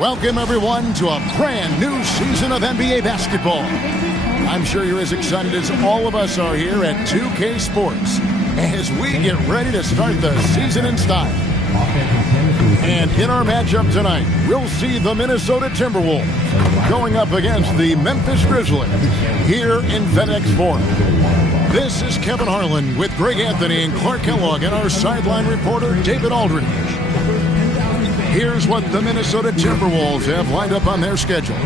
Welcome, everyone, to a brand new season of NBA basketball. I'm sure you're as excited as all of us are here at 2K Sports as we get ready to start the season in style. And in our matchup tonight, we'll see the Minnesota Timberwolves going up against the Memphis Grizzlies here in FedEx Forum. This is Kevin Harlan with Greg Anthony and Clark Kellogg and our sideline reporter, David Aldridge. Here's what the Minnesota Timberwolves have lined up on their schedule.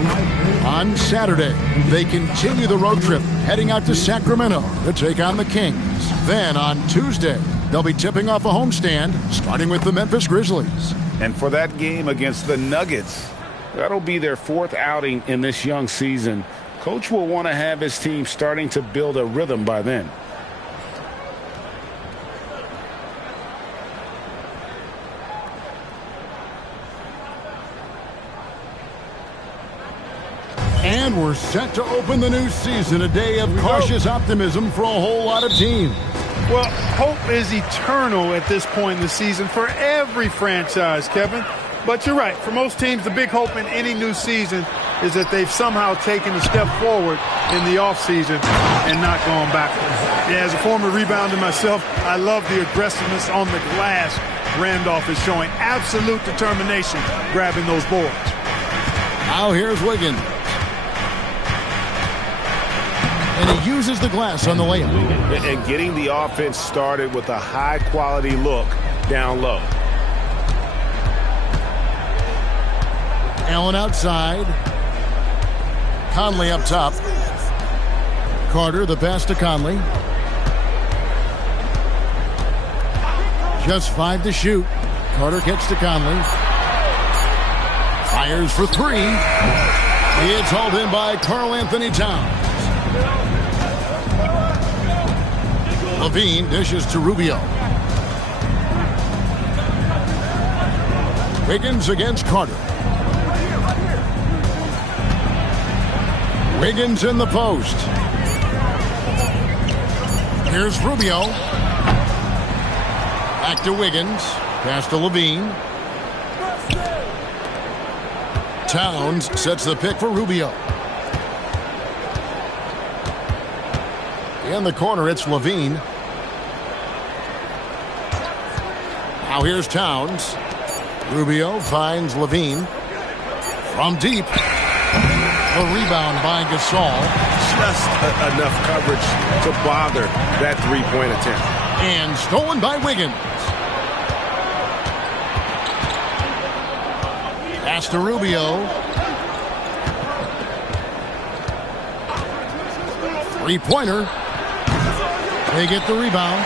On Saturday, they continue the road trip, heading out to Sacramento to take on the Kings. Then on Tuesday, they'll be tipping off a homestand, starting with the Memphis Grizzlies. And for that game against the Nuggets, that'll be their fourth outing in this young season. Coach will want to have his team starting to build a rhythm by then. And we're set to open the new season, a day of cautious optimism for a whole lot of teams. Well, hope is eternal at this point in the season for every franchise, Kevin. But you're right. For most teams, the big hope in any new season is that they've somehow taken a step forward in the offseason and not gone backwards. Yeah, as a former rebounder myself, I love the aggressiveness on the glass. Randolph is showing absolute determination grabbing those boards. Now here's Wiggins. And he uses the glass on the layup. And getting the offense started with a high-quality look down low. Allen outside. Conley up top. Carter, the pass to Conley. Just 5 to shoot. Carter gets to Conley. Fires for 3. It's hauled in by Karl-Anthony Towns. Levine dishes to Rubio. Wiggins against Carter. Wiggins in the post. Here's Rubio. Back to Wiggins. Pass to Levine. Towns sets the pick for Rubio. In the corner, it's Levine. Now here's Towns. Rubio finds Levine. From deep. A rebound by Gasol. Just enough coverage to bother that three-point attempt. And stolen by Wiggins. Pass to Rubio. Three-pointer. They get the rebound.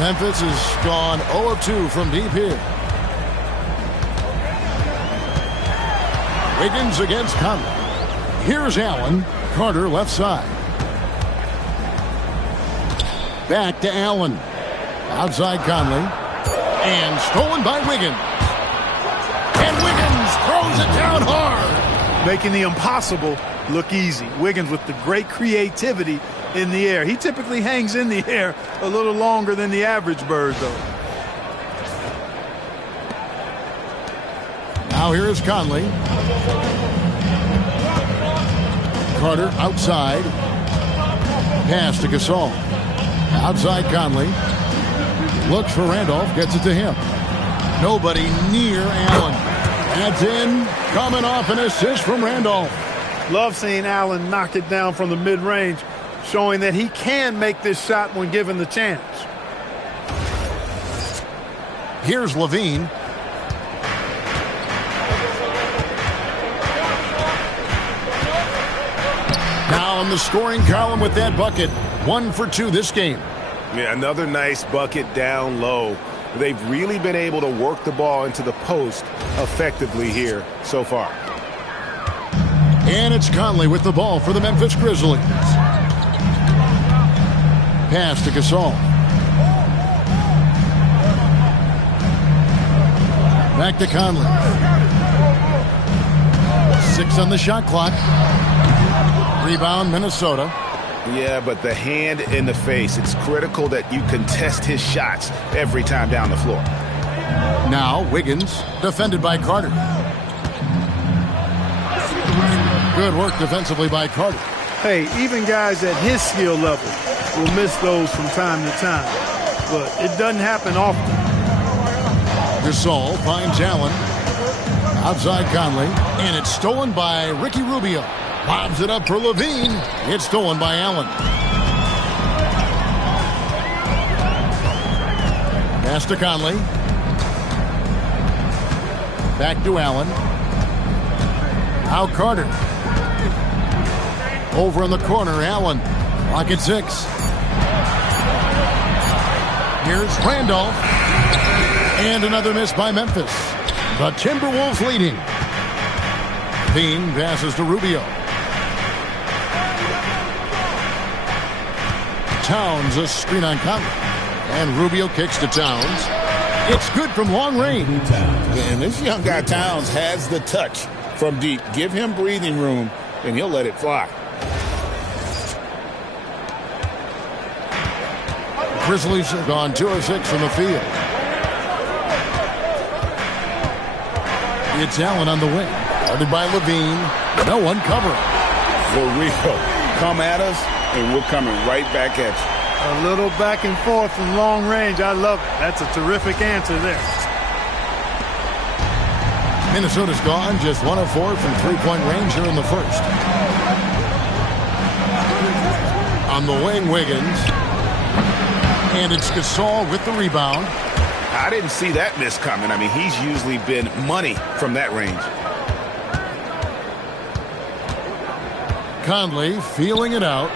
Memphis has gone 0 of 2 from deep here. Wiggins against Conley. Here's Allen. Carter left side. Back to Allen. Outside Conley. And stolen by Wiggins. And Wiggins throws it down hard. Making the impossible look easy. Wiggins with the great creativity in the air. He typically hangs in the air a little longer than the average bird, though. Now here's Conley. Carter outside. Pass to Gasol. Outside Conley. Looks for Randolph. Gets it to him. Nobody near Allen. That's in. Coming off an assist from Randolph. Love seeing Allen knock it down from the mid-range, showing that he can make this shot when given the chance. Here's Levine. Now in the scoring column with that bucket. 1 for 2 this game. Yeah, another nice bucket down low. They've really been able to work the ball into the post effectively here so far. And it's Conley with the ball for the Memphis Grizzlies. Pass to Gasol. Back to Conley. 6 on the shot clock. Rebound, Minnesota. Yeah, but the hand in the face, it's critical that you contest his shots every time down the floor. Now Wiggins, defended by Carter. Good work defensively by Carter. Hey, even guys at his skill level will miss those from time to time, but it doesn't happen often. Gasol finds Allen. Outside Conley, and it's stolen by Ricky Rubio. Lobs it up for Levine. It's stolen by Allen. Pass to Conley. Back to Allen. Out Carter. Over in the corner, Allen. Clock at 6. Here's Randolph. And another miss by Memphis. The Timberwolves leading. Bean passes to Rubio. Towns a screen on Conley. And Rubio kicks to Towns. It's good from long range. And this young guy Towns has the touch from deep. Give him breathing room, and he'll let it fly. Grizzlies have gone 2 of 6 from the field. It's Allen on the wing. Guarded by Levine. No one covering. For real. Come at us, and we're coming right back at you. A little back and forth from long range. I love it. That's a terrific answer there. Minnesota's gone just 1 of 4 from three-point range here in the first. On the wing, Wiggins. And it's Gasol with the rebound. I didn't see that miss coming. I mean, he's usually been money from that range. Conley feeling it out.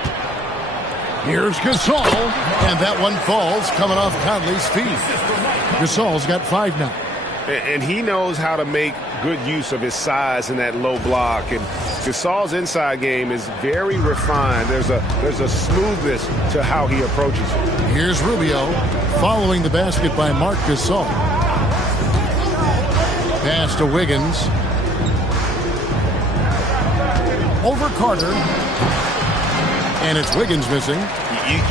Here's Gasol. And that one falls coming off Conley's feet. Gasol's got 5 now. And he knows how to make good use of his size in that low block. And Gasol's inside game is very refined. There's a smoothness to how he approaches it. Here's Rubio following the basket by Marc Gasol. Pass to Wiggins. Over Carter. And it's Wiggins missing.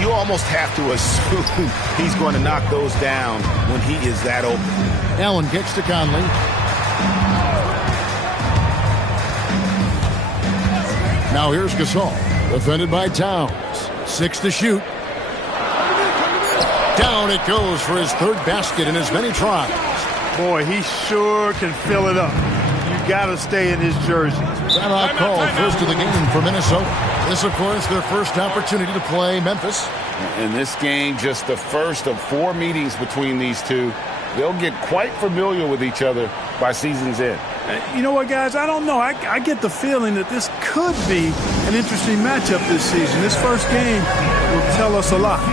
You almost have to assume he's going to knock those down when he is that open. Allen kicks to Conley. Now here's Gasol. Defended by Towns. 6 to shoot. Down it goes for his 3rd basket in as many tries. Boy, he sure can fill it up. You got to stay in his jersey. Timeout called, first of the game for Minnesota. This, of course, their first opportunity to play Memphis. In this game, just the first of 4 meetings between these two. They'll get quite familiar with each other by season's end. You know what, guys? I don't know. I get the feeling that this could be an interesting matchup this season. This first game will tell us a lot.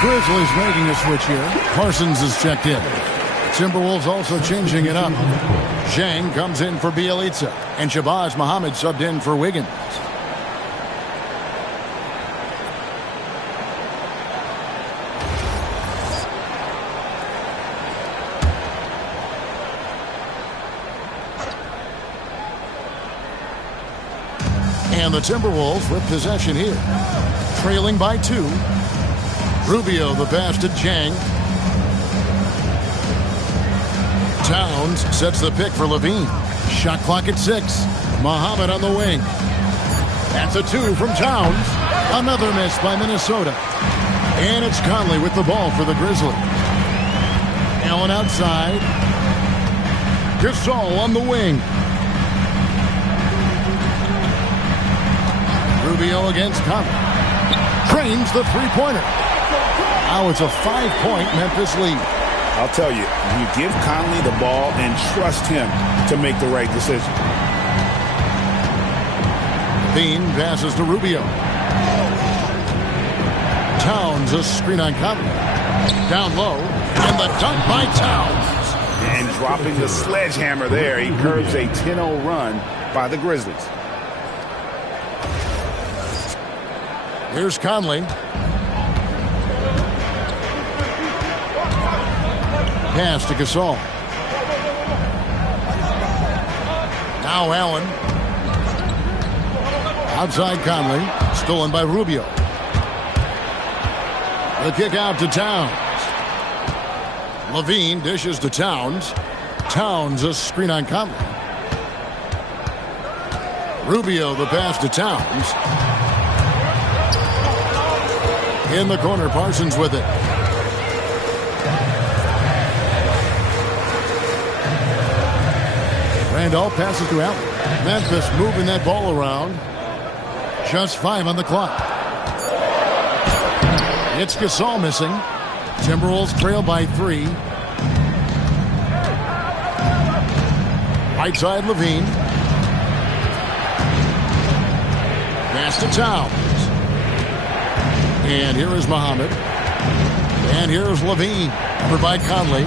Grizzlies making a switch here. Parsons is checked in. Timberwolves also changing it up. Zhang comes in for Bielitsa. And Shabazz Muhammad subbed in for Wiggins. And the Timberwolves with possession here. Trailing by 2. Rubio the pass to Zhang. Towns sets the pick for Levine. Shot clock at 6. Muhammad on the wing. That's a 2 from Towns. Another miss by Minnesota. And it's Conley with the ball for the Grizzlies. Allen outside. Gasol on the wing. Rubio against Conley. Drains the three-pointer. Now it's a 5-point Memphis lead. I'll tell you, you give Conley the ball and trust him to make the right decision. Bean passes to Rubio. Towns a screen on Conley. Down low, and the dunk by Towns. And dropping the sledgehammer there, he curbs a 10-0 run by the Grizzlies. Here's Conley. Pass to Gasol. Now Allen. Outside Conley. Stolen by Rubio. The kick out to Towns. Levine dishes to Towns. Towns a screen on Conley. Rubio the pass to Towns. In the corner, Parsons with it. Randolph passes to Allen. Memphis moving that ball around. Just 5 on the clock. It's Gasol missing. Timberwolves trail by 3. Right side Levine. Pass to Towns. And here is Muhammad. And here's Levine. Over by Conley.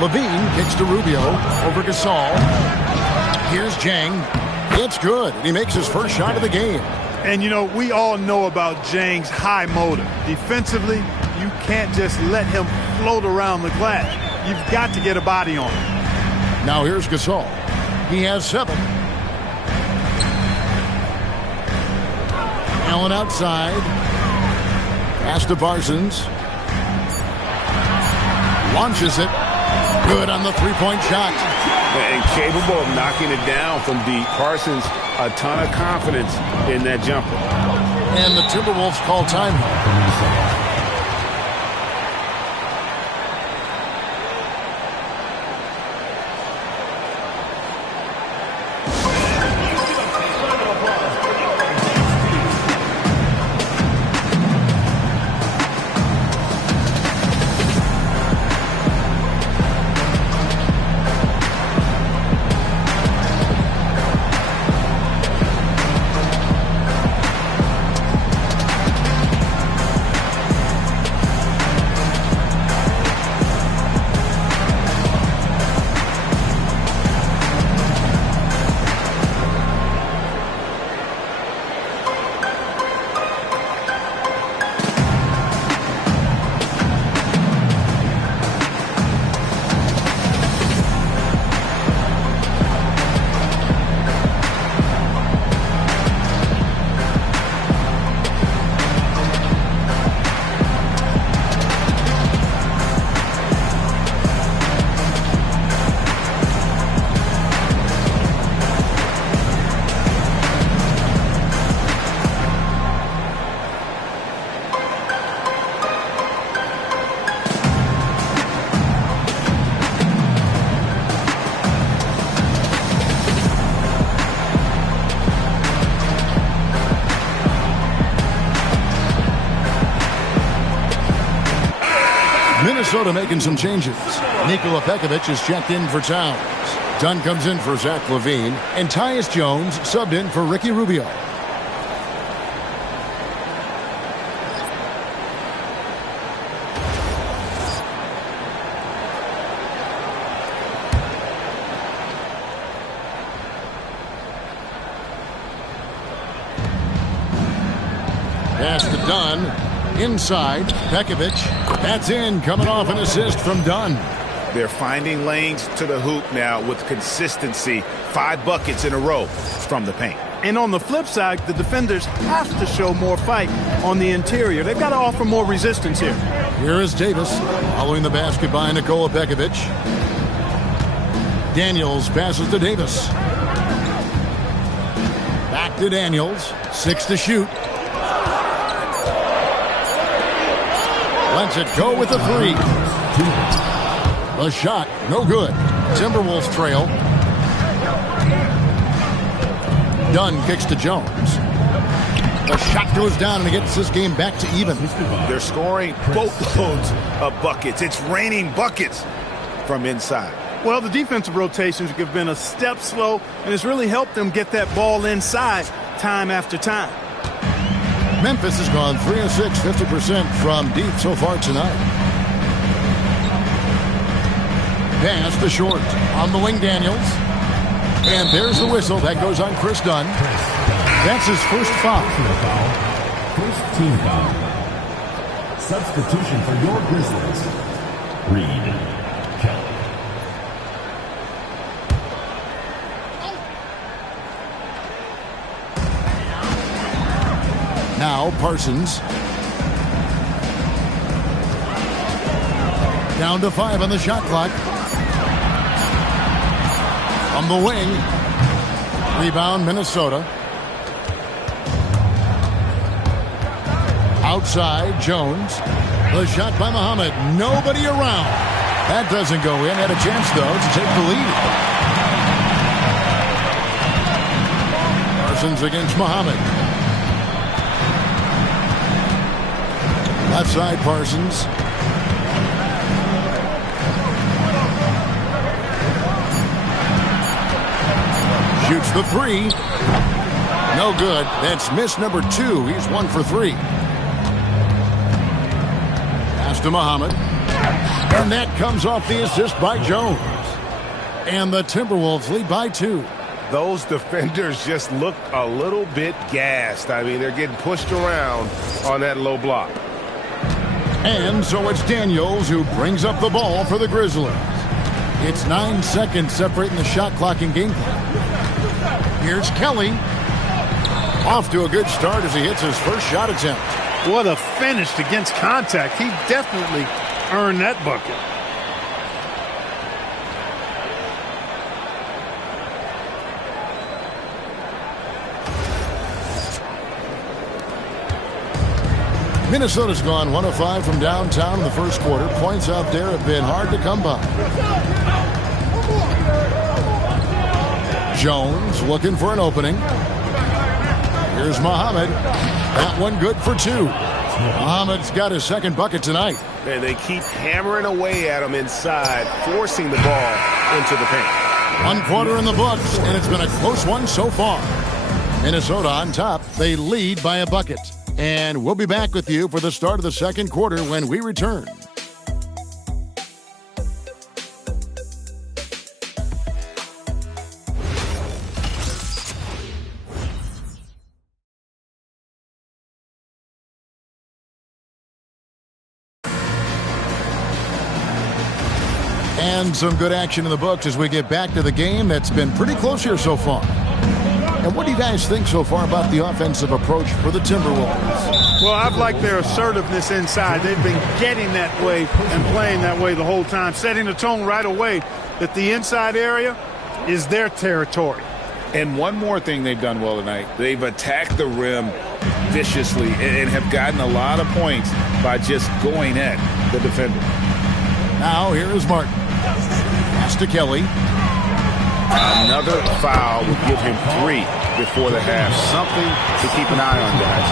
Levine kicks to Rubio. Over Gasol. Here's Jang. It's good. He makes his first shot of the game. And, you know, we all know about Jang's high motor. Defensively, you can't just let him float around the glass. You've got to get a body on him. Now here's Gasol. He has 7. Allen outside. Pass to Parsons. Launches it. Good on the three-point shot. And capable of knocking it down from deep. Parsons, a ton of confidence in that jumper. And the Timberwolves call timeout. Minnesota making some changes. Nikola Pekovic is checked in for Towns. Dunn comes in for Zach LaVine. And Tyus Jones subbed in for Ricky Rubio. Pass to Dunn. Inside, Pekovic. That's in, coming off an assist from Dunn. They're finding lanes to the hoop now with consistency. 5 buckets in a row from the paint. And on the flip side, the defenders have to show more fight on the interior. They've got to offer more resistance here. Here is Davis following the basket by Nikola Pekovic. Daniels passes to Davis. Back to Daniels. 6 to shoot. Lets it go with a 3. The shot, no good. Timberwolves trail. Dunn kicks to Jones. The shot goes down and it gets this game back to even. They're scoring boatloads of buckets. It's raining buckets from inside. Well, the defensive rotations have been a step slow, and it's really helped them get that ball inside time after time. Memphis has gone 3 of 6, 50% from deep so far tonight. Pass to short. On the wing, Daniels. And there's the whistle. That goes on Chris Dunn. That's his first foul. First team foul. Substitution for your Grizzlies. Reed Kelly. Now Parsons. Down to 5 on the shot clock. On the wing. Rebound Minnesota. Outside Jones. The shot by Muhammad. Nobody around. That doesn't go in. Had a chance though to take the lead. Parsons against Muhammad. Left side Parsons. Shoots the 3. No good. That's miss number 2. He's 1 for 3. Pass to Muhammad. And that comes off the assist by Jones. And the Timberwolves lead by 2. Those defenders just look a little bit gassed. I mean, they're getting pushed around on that low block. And so it's Daniels who brings up the ball for the Grizzlies. It's 9 seconds separating the shot clock and game clock. Here's Kelly. Off to a good start as he hits his first shot attempt. What a finish against contact. He definitely earned that bucket. Minnesota's gone 1 of 5 from downtown in the first quarter. Points out there have been hard to come by. Jones looking for an opening. Here's Muhammad. That one good for 2. Muhammad's got his second bucket tonight. And they keep hammering away at him inside, forcing the ball into the paint. 1 quarter in the books, and it's been a close one so far. Minnesota on top. They lead by a bucket. And we'll be back with you for the start of the second quarter when we return. And some good action in the books as we get back to the game that's been pretty close here so far. And what do you guys think so far about the offensive approach for the Timberwolves? Well, I've liked their assertiveness inside. They've been getting that way and playing that way the whole time, setting the tone right away that the inside area is their territory. And one more thing they've done well tonight. They've attacked the rim viciously and have gotten a lot of points by just going at the defender. Now here is Martin. Pass to Kelly. Another foul would give him 3 before the half. Something to keep an eye on, guys.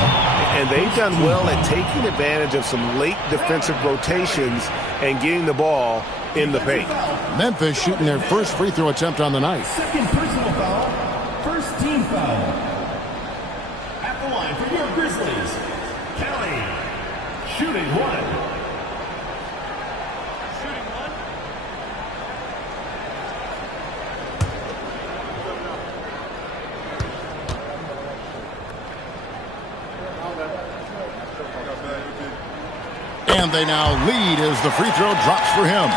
And they've done well at taking advantage of some late defensive rotations and getting the ball in the paint. Memphis shooting their first free throw attempt on the night. Second personal foul. First team foul. At the line for your Grizzlies, Kelly. Shooting 1. And they now lead as the free throw drops for him.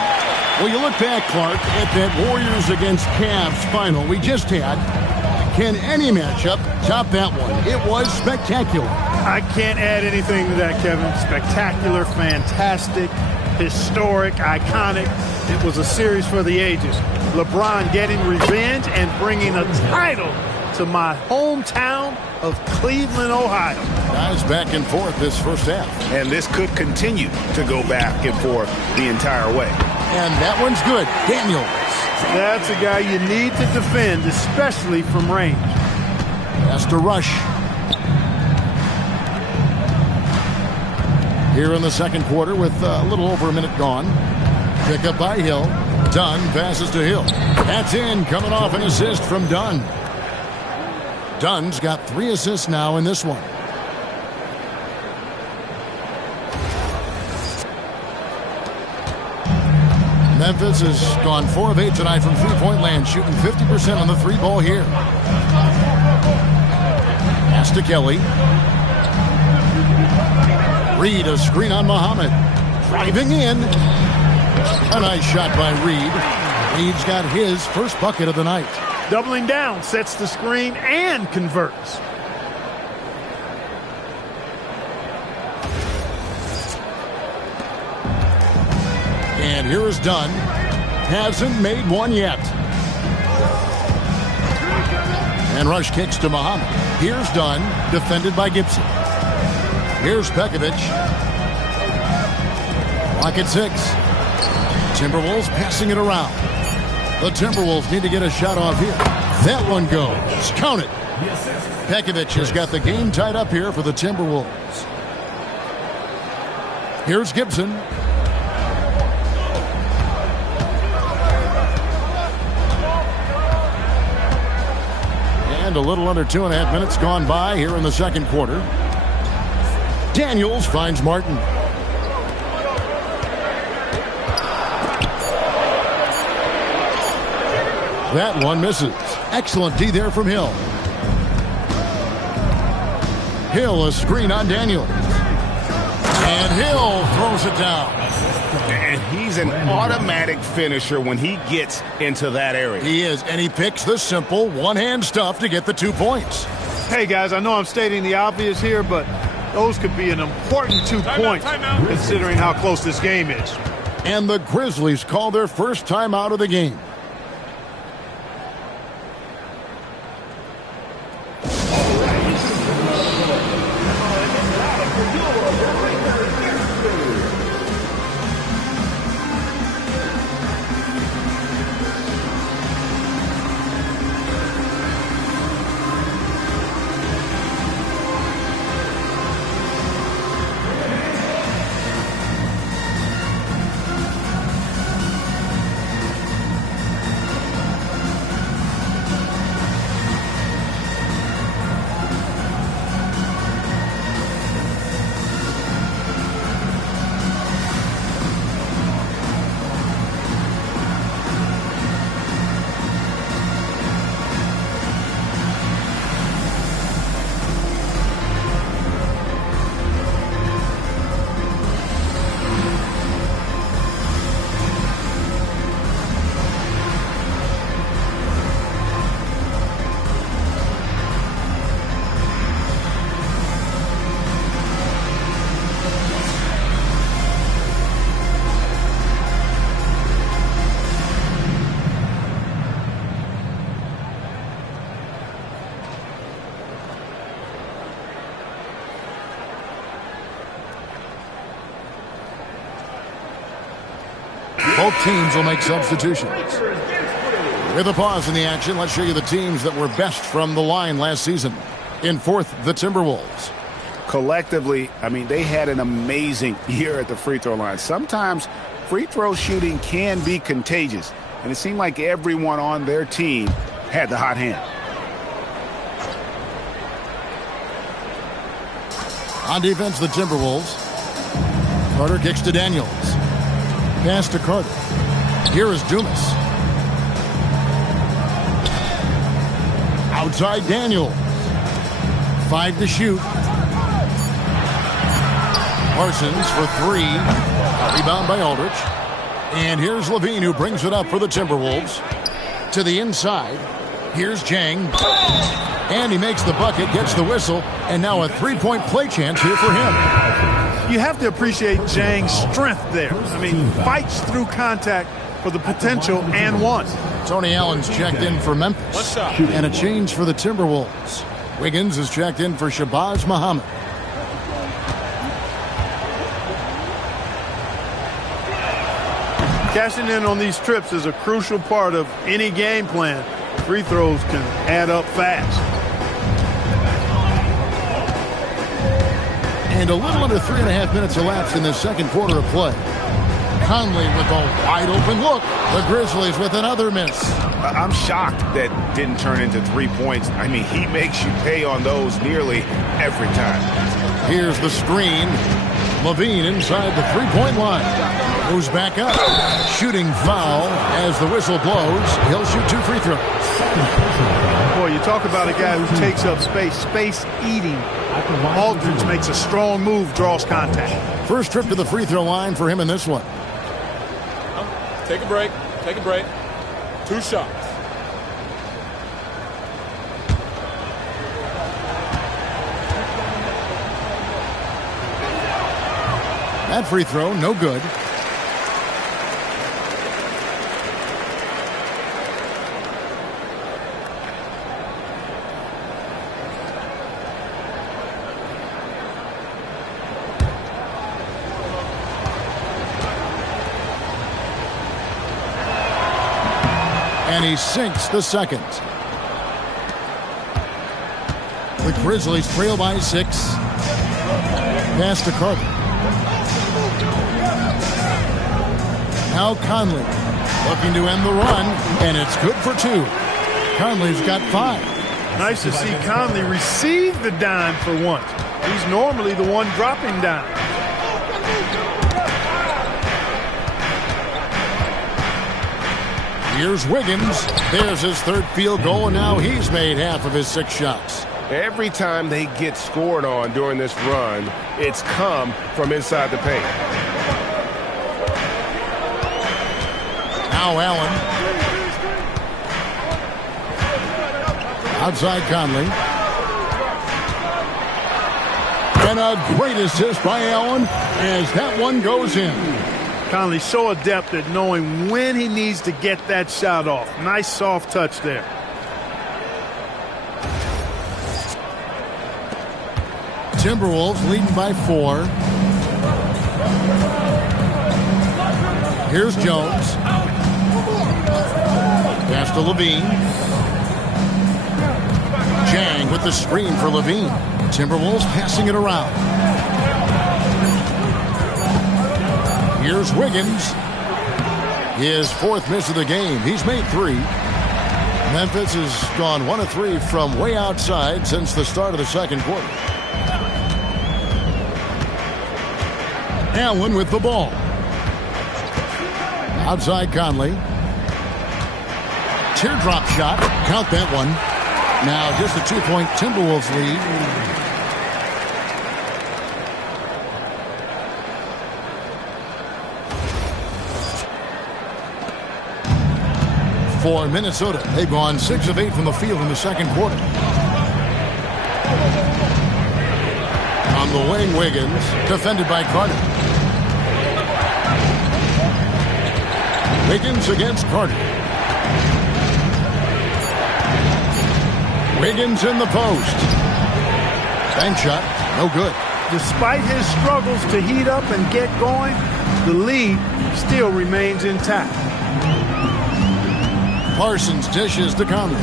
Well, you look back, Clark, at that Warriors against Cavs final we just had. Can any matchup top that one? It was spectacular. I can't add anything to that, Kevin. Spectacular, fantastic. historic, iconic. It was a series for the ages. LeBron getting revenge and bringing a title to my hometown of Cleveland, Ohio. Guys back and forth this first half. And this could continue to go back and forth the entire way. And that one's good. Daniels. That's a guy you need to defend, especially from range. Has to rush. Here in the second quarter with a little over a minute gone. Pick up by Hill. Dunn passes to Hill. That's in, coming off an assist from Dunn. Dunn's got 3 assists now in this one. Memphis has gone 4 of 8 tonight from three-point land, shooting 50% on the 3-ball here. Pass to Kelly. Reed, a screen on Muhammad. Driving in. A nice shot by Reed. Reed's got his first bucket of the night. Doubling down, sets the screen and converts. And here is Dunn. Hasn't made one yet. And rush kicks to Muhammad. Here's Dunn, defended by Gibson. Here's Pekovic. Clock at 6. Timberwolves passing it around. The Timberwolves need to get a shot off here. That one goes. Count it. Pekovic has got the game tied up here for the Timberwolves. Here's Gibson. And a little under 2.5 minutes gone by here in the second quarter. Daniels finds Martin. That one misses. Excellent D there from Hill. Hill, a screen on Daniels. And Hill throws it down. And he's an automatic finisher when he gets into that area. He is, and he picks the simple one-hand stuff to get the 2 points. Hey, guys, I know I'm stating the obvious here, but those could be an important 2 points considering how close this game is. And the Grizzlies call their first timeout of the game. Both teams will make substitutions. With a pause in the action, let's show you the teams that were best from the line last season. In fourth, the Timberwolves. Collectively, I mean, they had an amazing year at the free throw line. Sometimes free throw shooting can be contagious, and it seemed like everyone on their team had the hot hand. On defense, the Timberwolves. Carter kicks to Daniels. Pass to Carter. Here is Dumas. Outside Daniels. 5 to shoot. Parsons for 3. Rebound by Aldridge. And here's Levine, who brings it up for the Timberwolves. To the inside. Here's Jang. And he makes the bucket, gets the whistle, and now a three-point play chance here for him. You have to appreciate Jang's strength there. I mean, fights through contact for the potential and one. Tony Allen's checked in for Memphis. And a change for the Timberwolves. Wiggins is checked in for Shabazz Muhammad. Cashing in on these trips is a crucial part of any game plan. Free throws can add up fast. And a little under 3.5 minutes elapsed in the second quarter of play. Conley with a wide open look. The Grizzlies with another miss. I'm shocked that didn't turn into 3 points. I mean, he makes you pay on those nearly every time. Here's the screen. Levine inside the three-point line. Moves back up. Shooting foul as the whistle blows. He'll shoot 2 free throws. Boy, you talk about a guy who takes up space. Space eating. Aldridge makes a strong move, draws contact. First trip to the free throw line for him in this one. Take a break. Take a break. 2 shots. That free throw, no good. And he sinks the second. The Grizzlies trail by 6. Pass to Carter. Now Conley looking to end the run, and it's good for 2. Conley's got 5. Nice to see Conley receive the dime for once. He's normally the one dropping dime. Here's Wiggins. There's his third field goal, and now he's made half of his 6 shots. Every time they get scored on during this run, it's come from inside the paint. Now Allen. Outside Conley. And a great assist by Allen as that one goes in. Conley's so adept at knowing when he needs to get that shot off. Nice soft touch there. Timberwolves leading by 4. Here's Jones. Pass to Levine. Jang with the screen for Levine. Timberwolves passing it around. Here's Wiggins. His 4th miss of the game. He's made 3. Memphis has gone 1 of 3 from way outside since the start of the second quarter. Allen with the ball. Outside Conley. Teardrop shot. Count that one. Now just a 2-point Timberwolves lead. For Minnesota, they've gone 6 of 8 from the field in the second quarter. On the wing, Wiggins, defended by Carter. Wiggins against Carter. Wiggins in the post. Bank shot, no good. Despite his struggles to heat up and get going, the lead still remains intact. Parsons dishes to Conley.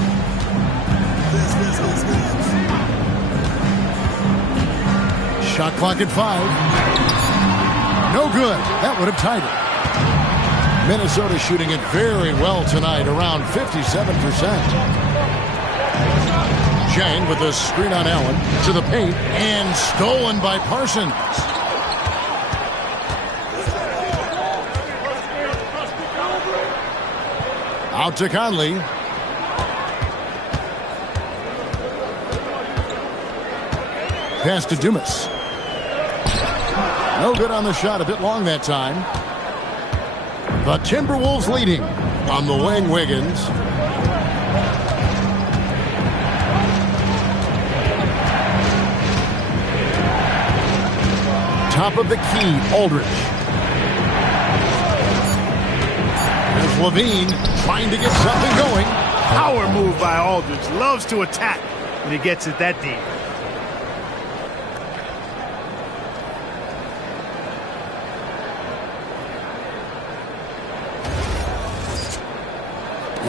Shot clock at 5. No good. That would have tied it. Minnesota shooting it very well tonight, around 57%. Jang with the screen on Allen to the paint and stolen by Parsons. Out to Conley. Pass to Dumas. No good on the shot, a bit long that time. The Timberwolves leading on the wing, Wiggins. top of the key, Aldridge. There's Levine trying to get something going. Power move by Aldridge. Loves to attack when he gets it that deep.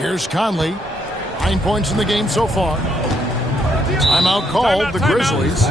Here's Conley. 9 points in the game so far. Timeout called, the Grizzlies.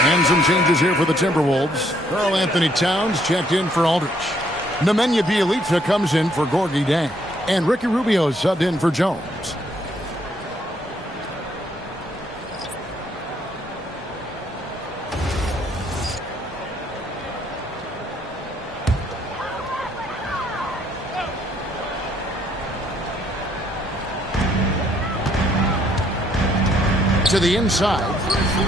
And some changes here for the Timberwolves. Karl Anthony Towns checked in for Aldridge. Nemanja Bjelica comes in for Gorgui Dieng. And Ricky Rubio subbed in for Jones. To the inside.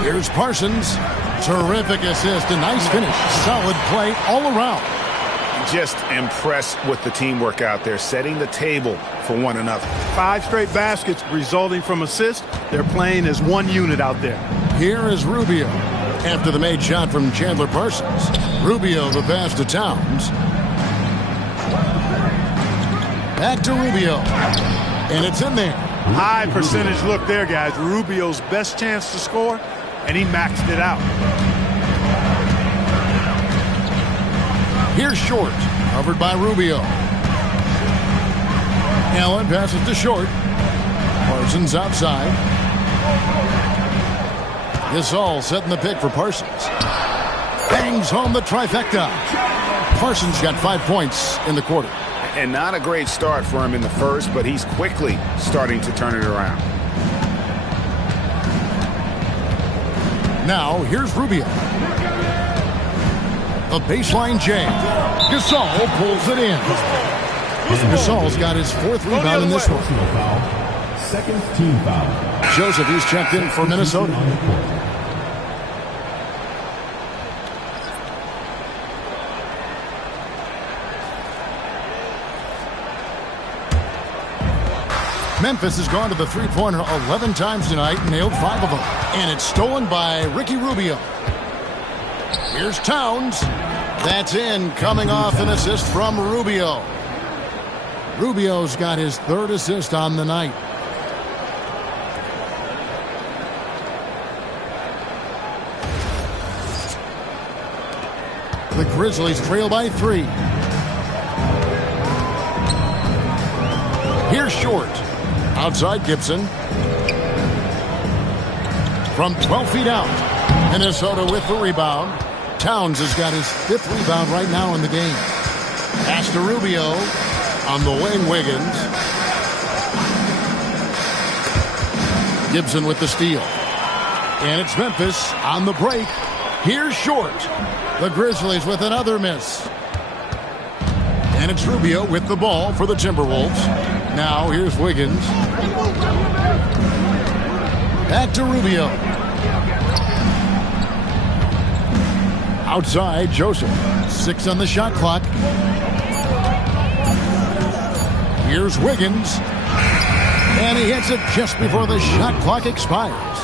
Here's Parsons. Terrific assist. A nice finish. Solid play all around. Just impressed with the teamwork out there, setting the table for one another. 5 straight baskets resulting from assists. They're playing as one unit out there. Here is Rubio. After the made shot from Chandler Parsons. Rubio the pass to Towns. Back to Rubio. And it's in there. High percentage look there, guys. Rubio's best chance to score, and he maxed it out. Here's Short, covered by Rubio. Allen passes to Short. Parsons outside. Gasol setting the pick for Parsons. Bangs home the trifecta. Parsons got 5 points in the quarter. And not a great start for him in the first, but he's quickly starting to turn it around. Now, here's Rubio. A baseline J. Gasol pulls it in. Gasol's got his 4th rebound in this one. Second team foul. Joseph, he's checked in for Minnesota. Memphis has gone to the three-pointer 11 times tonight and nailed 5 of them. And it's stolen by Ricky Rubio. Here's Towns. That's in, coming off an assist from Rubio. Rubio's got his 3rd assist on the night. The Grizzlies trail by 3. Here's Short. Outside Gibson. From 12 feet out. Minnesota with the rebound. Towns has got his 5th rebound right now in the game. Pass to Rubio. On the wing, Wiggins. Gibson with the steal. And it's Memphis on the break. Here's Short. The Grizzlies with another miss. And it's Rubio with the ball for the Timberwolves. Now here's Wiggins. Back to Rubio. Outside, Joseph. 6 on the shot clock. Here's Wiggins. And he hits it just before the shot clock expires.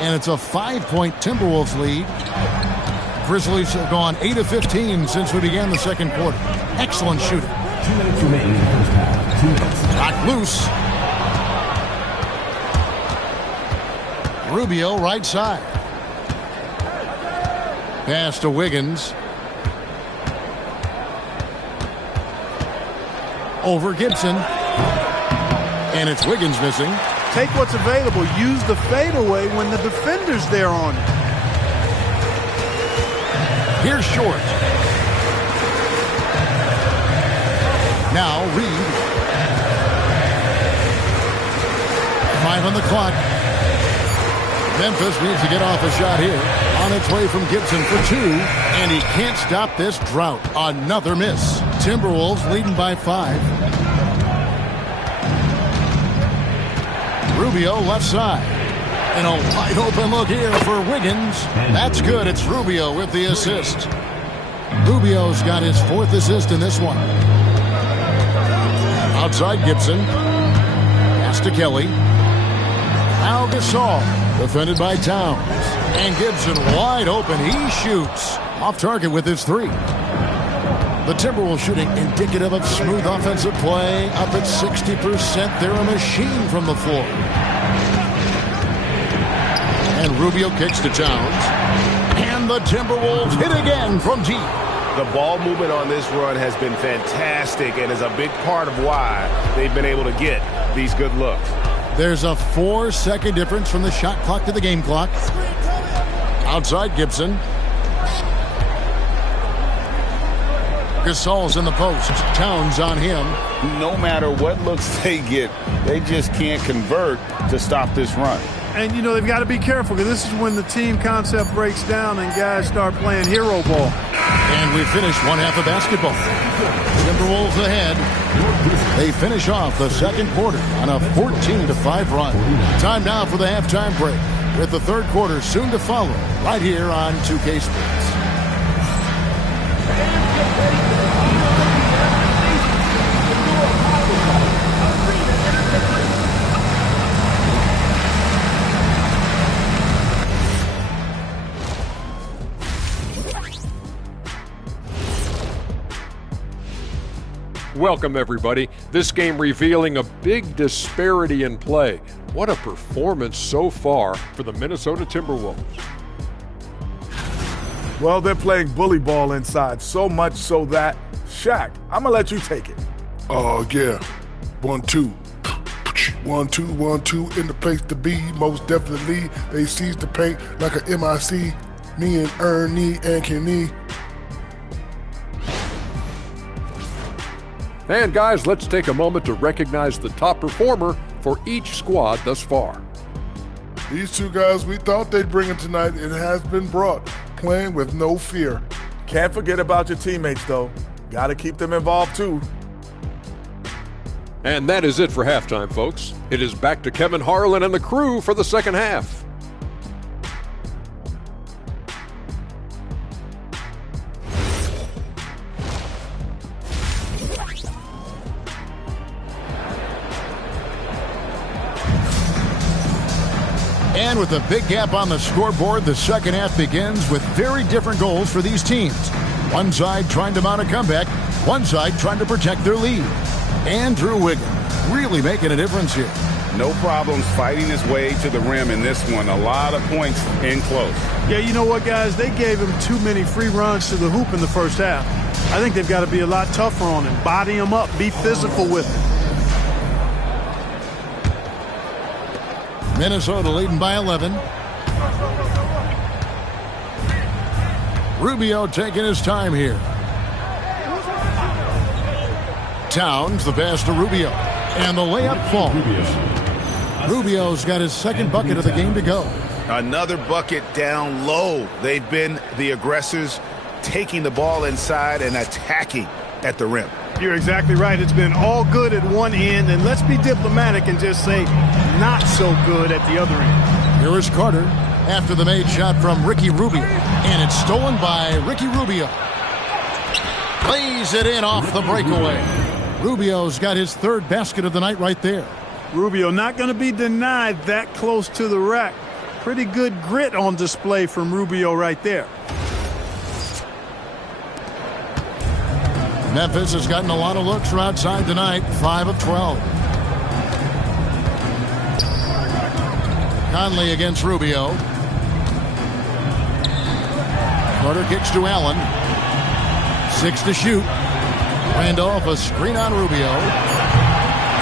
And it's a 5-point Timberwolves lead. Grizzlies have gone 8 of 15 since we began the second quarter. Excellent shooting. 2 minutes remaining in the first half. 2 minutes. Knocked loose. Rubio right side. Pass to Wiggins. Over Gibson. And it's Wiggins missing. Take what's available. Use the fadeaway when the defender's there on it. Here's Short. Now Reed. 5 on the clock. Memphis needs to get off a shot here. On its way from Gibson for 2. And he can't stop this drought. Another miss. Timberwolves leading by 5. Rubio left side. And a wide open look here for Wiggins. That's good. It's Rubio with the assist. Rubio's got his 4th assist in this one. Outside Gibson. Pass to Kelly. Now Gasol. Defended by Towns. And Gibson wide open. He shoots. Off target with his 3. The Timberwolves shooting indicative of smooth offensive play. Up at 60%. They're a machine from the floor. And Rubio kicks to Towns. And the Timberwolves hit again from deep. The ball movement on this run has been fantastic and is a big part of why they've been able to get these good looks. There's a 4-second difference from the shot clock to the game clock. Outside Gibson. Gasol's in the post. Towns on him. No matter what looks they get, they just can't convert to stop this run. And, you know, they've got to be careful because this is when the team concept breaks down and guys start playing hero ball. And we finish one half of basketball. Timberwolves ahead. They finish off the second quarter on a 14-5 run. Time now for the halftime break, with the third quarter soon to follow right here on 2K Sports. Welcome, everybody. This game revealing a big disparity in play. What a performance so far for the Minnesota Timberwolves. Well, they're playing bully ball inside, so much so that, Shaq, I'm going to let you take it. Oh, yeah. 1-2. 1-2, 1-2 in the place to be. Most definitely, they seize the paint like a MIC. Me and Ernie and Kenny. And guys, let's take a moment to recognize the top performer for each squad thus far. These two guys, we thought they'd bring it tonight. It has been brought. Playing with no fear. Can't forget about your teammates, though. Got to keep them involved, too. And that is it for halftime, folks. It is back to Kevin Harlan and the crew for the second half. And with a big gap on the scoreboard, the second half begins with very different goals for these teams. One side trying to mount a comeback, one side trying to protect their lead. Andrew Wiggins really making a difference here. No problems fighting his way to the rim in this one. A lot of points in close. Yeah, you know what, guys? They gave him too many free runs to the hoop in the first half. I think they've got to be a lot tougher on him. Body him up. Be physical with him. Minnesota leading by 11. Rubio taking his time here. Towns, the pass to Rubio. And the layup falls. Rubio's got his second bucket of the game to go. Another bucket down low. They've been the aggressors, taking the ball inside and attacking at the rim. You're exactly right. It's been all good at one end, and let's be diplomatic and just say not so good at the other end. Here is Carter, after the made shot from Ricky Rubio. And it's stolen by Ricky Rubio. Lays it in off the breakaway. Rubio's got his third basket of the night right there. Rubio not going to be denied that close to the rack. Pretty good grit on display from Rubio right there. Memphis has gotten a lot of looks from outside tonight, 5 of 12. Conley against Rubio. Carter kicks to Allen. 6 to shoot. Randolph, a screen on Rubio.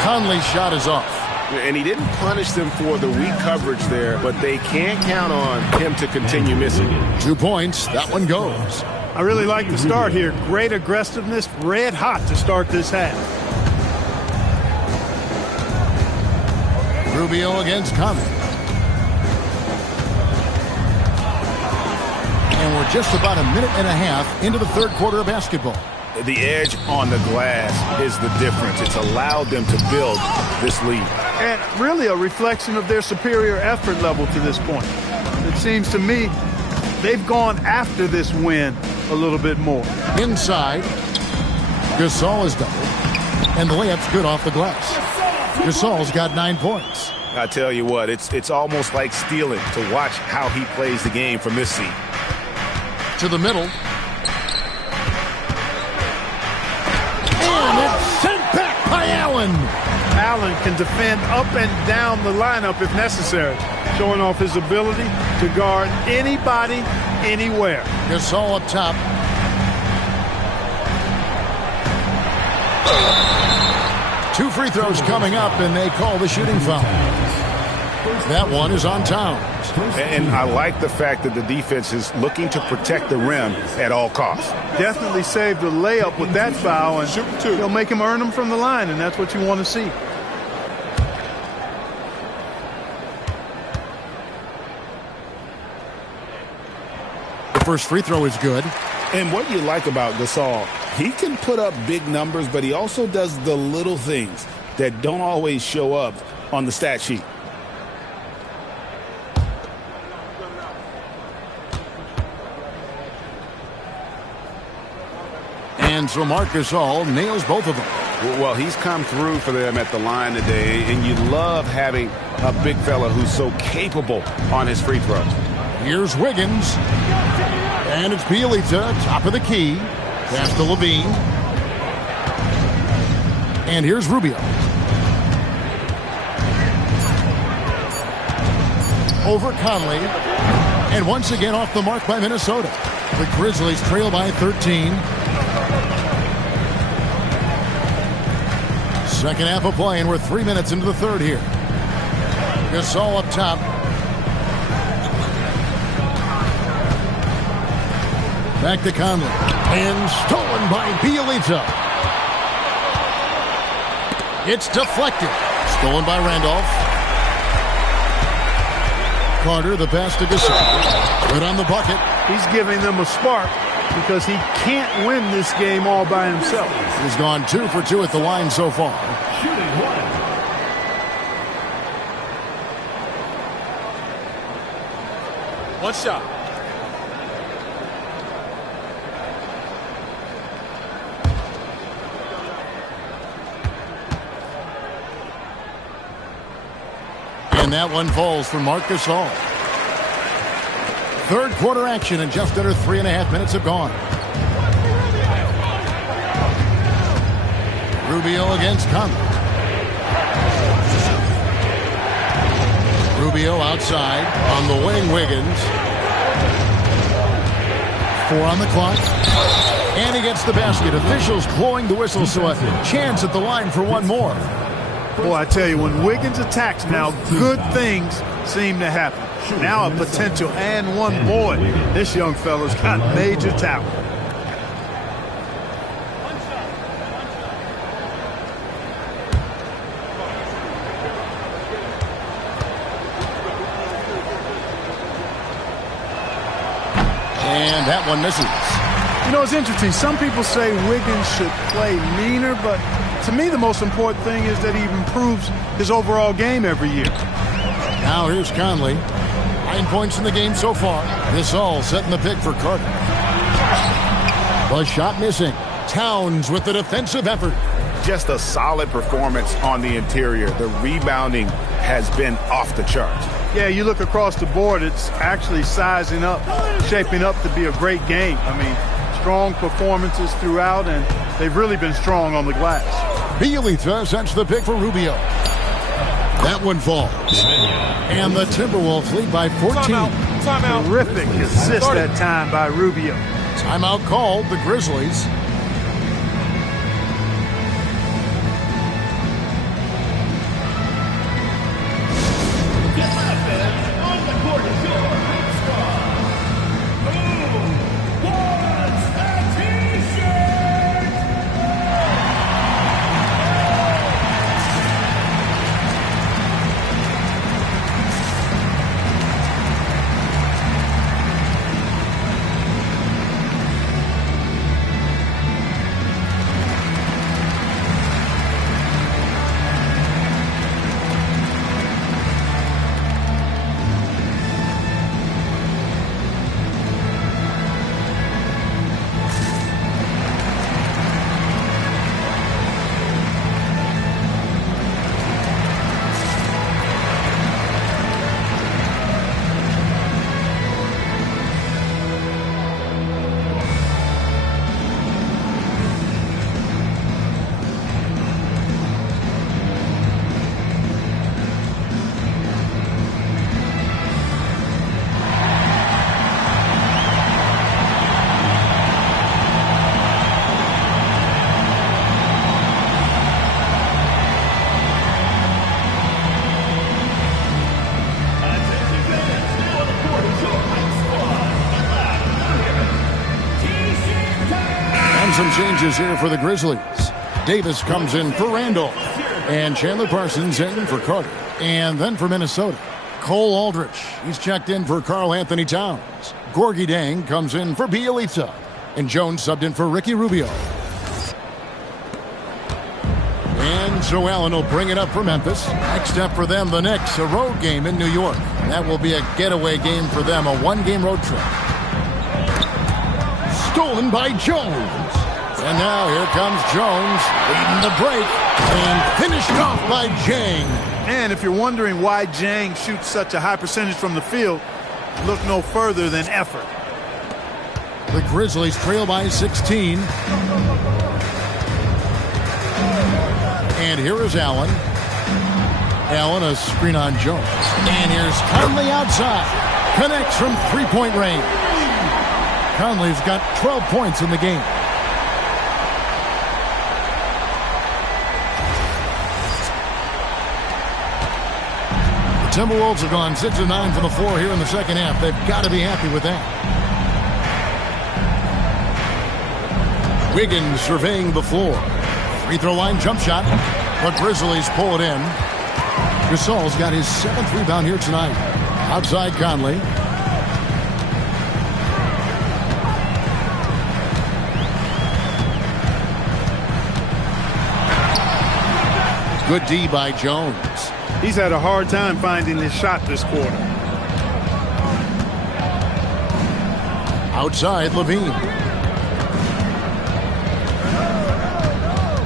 Conley's shot is off. And he didn't punish them for the weak coverage there, but they can't count on him to continue missing. 2 points. That one goes. I really like the start here. Great aggressiveness, red hot to start this half. Rubio against Conley. And we're just about a minute and a half into the third quarter of basketball. The edge on the glass is the difference. It's allowed them to build this lead. And really a reflection of their superior effort level to this point. It seems to me they've gone after this win a little bit more. Inside, Gasol is doubled, and the layup's good off the glass. Gasol's got 9 points. I tell you what, it's almost like stealing to watch how he plays the game from this seat. To the middle. And it's sent back by Allen. Allen can defend up and down the lineup if necessary, showing off his ability to guard anybody, anywhere. Gasol up top. Two free throws coming up, and they call the shooting foul. That one is on Towns. And I like the fact that the defense is looking to protect the rim at all costs. Definitely saved the layup with that foul, and he'll make him earn them from the line, and that's what you want to see. The first free throw is good. And what you like about Gasol, he can put up big numbers, but he also does the little things that don't always show up on the stat sheet. And so Marcus Gasol nails both of them. Well, he's come through for them at the line today, and you love having a big fella who's so capable on his free throws. Here's Wiggins. And it's Bielitsa, top of the key. Pass to Levine. And here's Rubio. Over Conley. And once again off the mark by Minnesota. The Grizzlies trail by 13. Second half of play, and we're 3 minutes into the third here. Gasol up top. Back to Conley. And stolen by Bielitsa. It's deflected. Stolen by Randolph. Carter, the pass to Gasol. Good on the bucket. He's giving them a spark because he can't win this game all by himself. He's gone 2 for 2 at the line so far. Shooting one. One shot. And that one falls for Marcus Gasol. Third quarter action, and just under 3.5 minutes have gone. Rubio against Conley. Rubio outside on the wing. Wiggins. 4 on the clock. And he gets the basket. Officials blowing the whistle, so a chance at the line for one more. Boy, I tell you, when Wiggins attacks now, good things seem to happen. Now a potential and one. Boy, this young fella's got major talent. And that one misses. You know, it's interesting. Some people say Wiggins should play meaner, but to me the most important thing is that he improves his overall game every year. Now here's Conley. 9 points in the game so far. This all setting the pick for Carter. The shot missing. Towns with the defensive effort. Just a solid performance on the interior. The rebounding has been off the charts. Yeah, you look across the board, it's actually sizing up, shaping up to be a great game. I mean, strong performances throughout, and they've really been strong on the glass. Bielitsa sets the pick for Rubio. That one falls. And the Timberwolves lead by 14. Timeout. Terrific assist that time by Rubio. Timeout called, the Grizzlies. Some changes here for the Grizzlies. Davis comes in for Randall. And Chandler Parsons in for Carter. And then for Minnesota, Cole Aldrich. He's checked in for Karl Anthony Towns. Gorgie Dang comes in for Bielitsa. And Jones subbed in for Ricky Rubio. And Joe Allen will bring it up for Memphis. Next up for them, the Knicks, a road game in New York. That will be a getaway game for them, a one-game road trip. Stolen by Jones. And now here comes Jones leading the break and finished off by Jang. And if you're wondering why Jang shoots such a high percentage from the field, look no further than effort. The Grizzlies trail by 16. And here is Allen. Allen, a screen on Jones. And here's Conley outside. Connects from three-point range. Conley's got 12 points in the game. Timberwolves have gone 6 of 9 from the floor here in the second half. They've got to be happy with that. Wiggins surveying the floor. Free throw line jump shot. The Grizzlies pull it in. Gasol's got his 7th rebound here tonight. Outside Conley. Good D by Jones. He's had a hard time finding his shot this quarter. Outside Levine.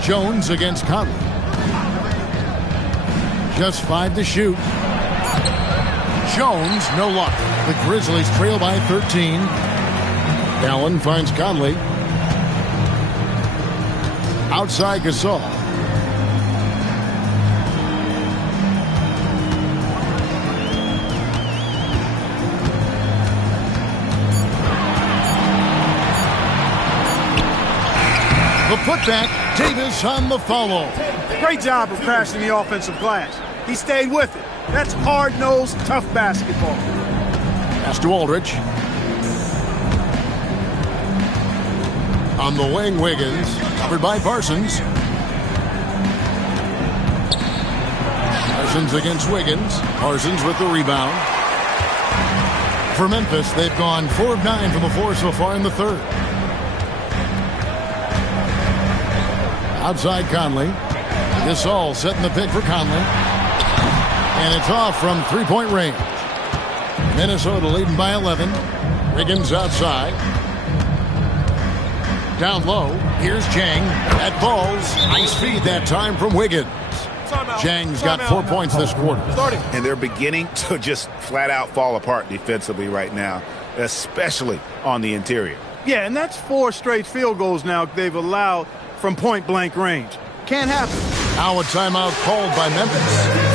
Jones against Conley. Just 5 to shoot. Jones, no luck. The Grizzlies trail by 13. Allen finds Conley. Outside Gasol. The putback, Davis on the follow. Great job of crashing the offensive glass. He stayed with it. That's hard-nosed, tough basketball. Pass to Aldrich. On the wing, Wiggins. Covered by Parsons. Parsons against Wiggins. Parsons with the rebound. For Memphis, they've gone 4 of 9 from the floor so far in the third. Outside Conley. Gasol setting the pick for Conley. And it's off from three-point range. Minnesota leading by 11. Wiggins outside. Down low. Here's Jang. That falls. Nice feed that time from Wiggins. Jang's got 4 points this quarter. And they're beginning to just flat out fall apart defensively right now, especially on the interior. Yeah, and that's 4 straight field goals now they've allowed from point-blank range. Can't happen. Now a timeout called by Memphis.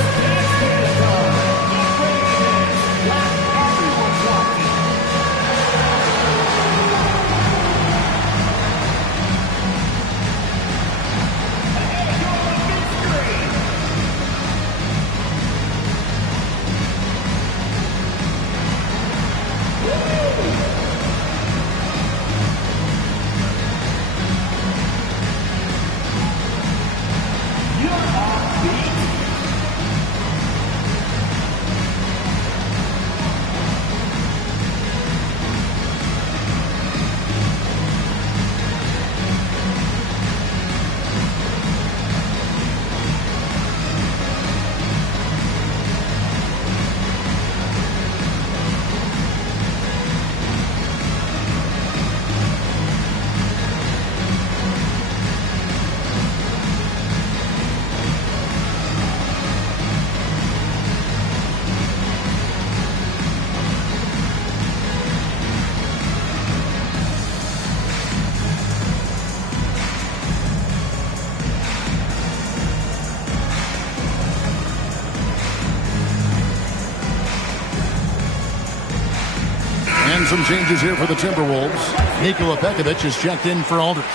Some changes here for the Timberwolves. Nikola Pekovic is checked in for Aldridge.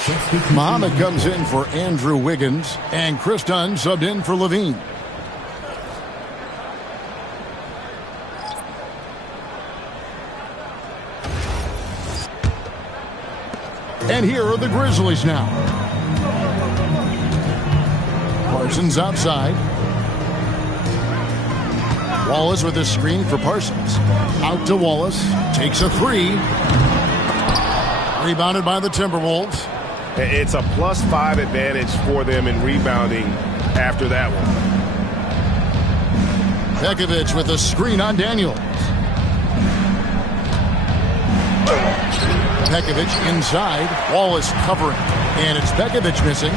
Muhammad comes in for Andrew Wiggins. And Chris Dunn subbed in for Levine. And here are the Grizzlies now. Parsons outside. Wallace with a screen for Parsons. Out to Wallace. Takes a 3. Rebounded by the Timberwolves. It's a +5 advantage for them in rebounding after that one. Pekovic with a screen on Daniels. Pekovic inside. Wallace covering. And it's Pekovic missing.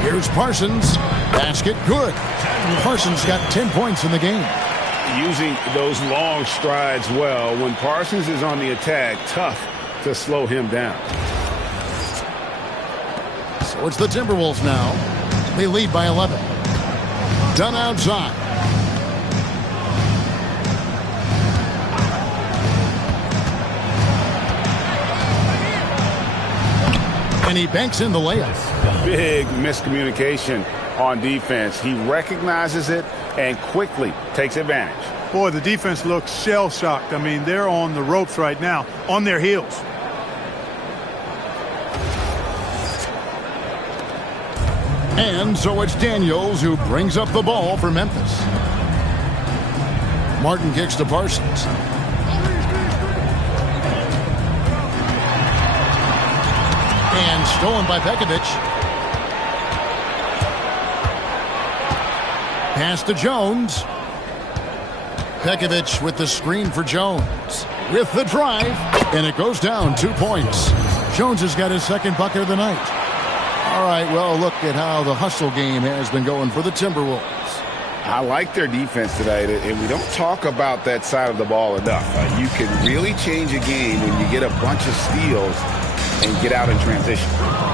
Here's Parsons. Basket good. Parsons got 10 points in the game. Using those long strides well. When Parsons is on the attack, tough to slow him down. So it's the Timberwolves now. They lead by 11. Dunn outside. And he banks in the layup. Big miscommunication on defense. He recognizes it and quickly takes advantage. Boy, the defense looks shell-shocked. I mean, they're on the ropes right now, on their heels. And so it's Daniels who brings up the ball for Memphis. Martin kicks to Parsons. And stolen by Pekovic. Pass to Jones. Pekovic with the screen for Jones. With the drive. And it goes down 2 points. Jones has got his second bucket of the night. All right, well, look at how the hustle game has been going for the Timberwolves. I like their defense tonight, and we don't talk about that side of the ball enough. You can really change a game when you get a bunch of steals and get out in transition.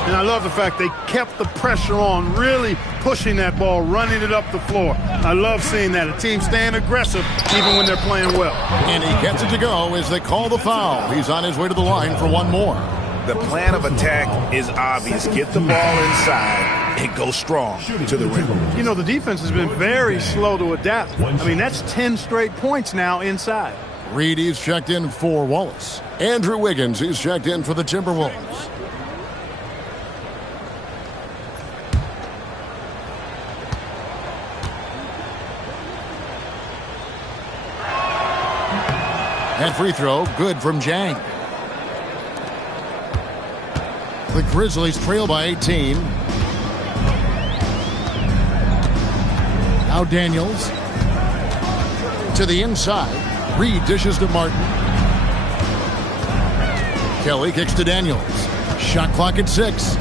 And I love the fact they kept the pressure on, really pushing that ball, running it up the floor. I love seeing that. A team staying aggressive even when they're playing well. And he gets it to go as they call the foul. He's on his way to the line for one more. The plan of attack is obvious. Get the ball inside and go strong to the rim. You know, the defense has been very slow to adapt. I mean, that's 10 straight points now inside. Reedy's checked in for Wallace. Andrew Wiggins, he's checked in for the Timberwolves. That free throw, good from Jang. The Grizzlies trail by 18. Now Daniels to the inside. Reed dishes to Martin. Kelly kicks to Daniels. Shot clock at 6.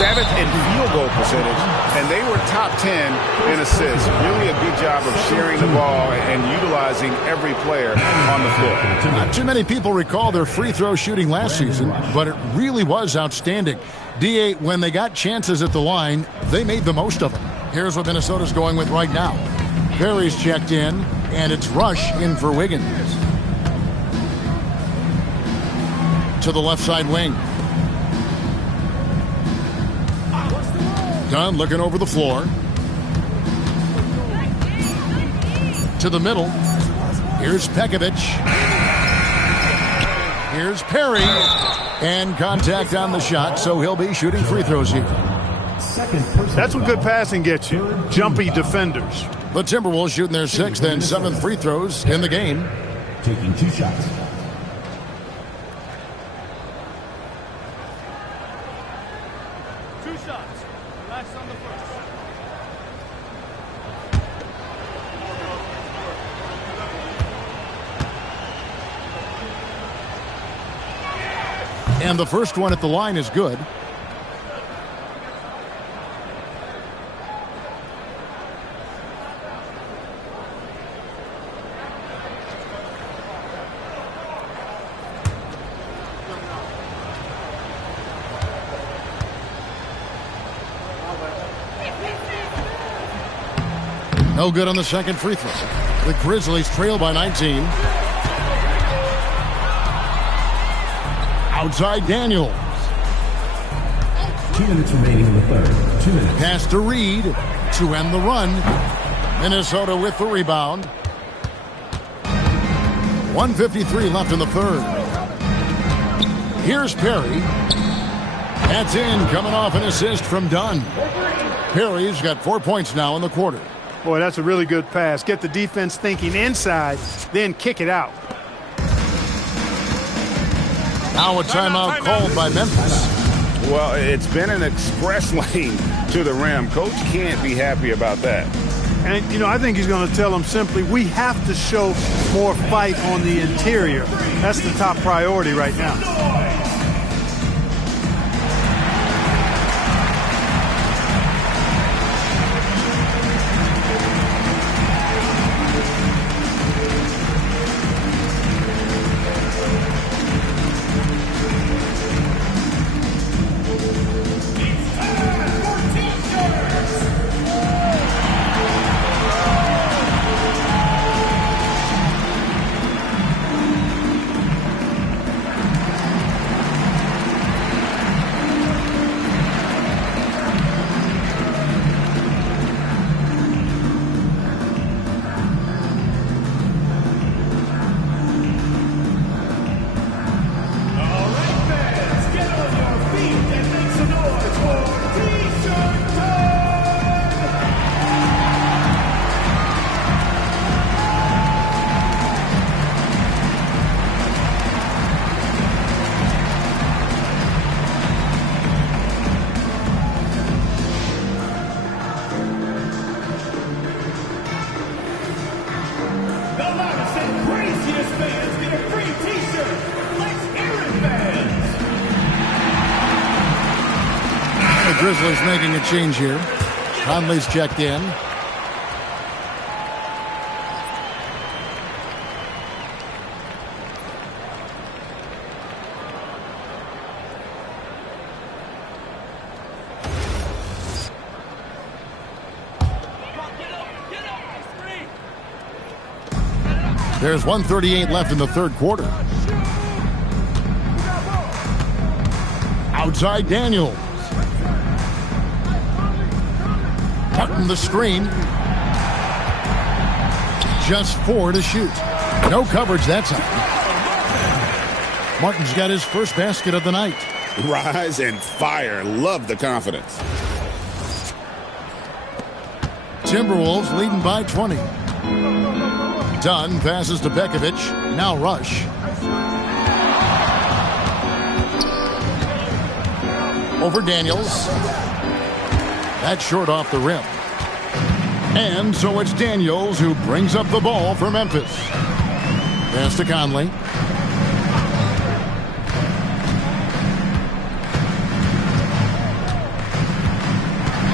7th in field goal percentage, and they were top 10 in assists. Really a good job of sharing the ball and utilizing every player on the floor. Not too many people recall their free throw shooting last season, but it really was outstanding. D.A., when they got chances at the line, they made the most of them. Here's what Minnesota's going with right now. Perry's checked in, and it's Rush in for Wiggins. To the left side wing. Dunn looking over the floor. To the middle. Here's Pekovic. Here's Perry. And contact on the shot, so he'll be shooting free throws here. That's what good passing gets you. Jumpy defenders. The Timberwolves shooting their 6th and 7th free throws in the game. Taking 2 shots. And the first one at the line is good. No good on the second free throw. The Grizzlies trail by 19. Outside Daniels. 2 minutes remaining in the third. 2 minutes. Pass to Reed to end the run. Minnesota with the rebound. 1:53 left in the third. Here's Perry. That's in, coming off an assist from Dunn. Perry's got 4 points now in the quarter. Boy, that's a really good pass. Get the defense thinking inside, then kick it out. Now a timeout called by Memphis. Well, it's been an express lane to the rim. Coach can't be happy about that. And, you know, I think he's going to tell them simply, we have to show more fight on the interior. That's the top priority right now. Grizzlies making a change here. Conley's checked in. There's 1:38 left in the third quarter. Outside Daniels. Martin the screen. Just 4 to shoot. No coverage that time. Martin's got his first basket of the night. Rise and fire. Love the confidence. Timberwolves leading by 20. Dunn passes to Pekovic. Now Rush. Over Daniels. That's short off the rim. And so it's Daniels who brings up the ball for Memphis. Pass to Conley.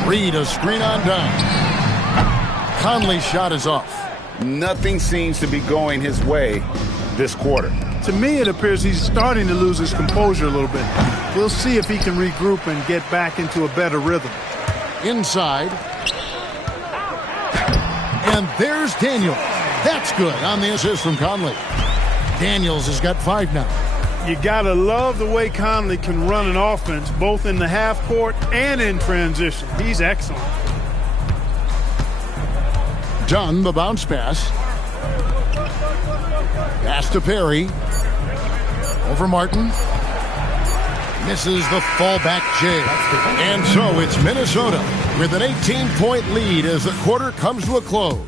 Reed a screen on down. Conley's shot is off. Nothing seems to be going his way this quarter. To me, it appears he's starting to lose his composure a little bit. We'll see if he can regroup and get back into a better rhythm. Inside. And there's Daniels. That's good on the assist from Conley. Daniels has got 5 now. You gotta love the way Conley can run an offense, both in the half court and in transition. He's excellent. Dunn, the bounce pass. Pass to Perry. Over Martin. Misses the fallback J. And so it's Minnesota with an 18-point lead as the quarter comes to a close.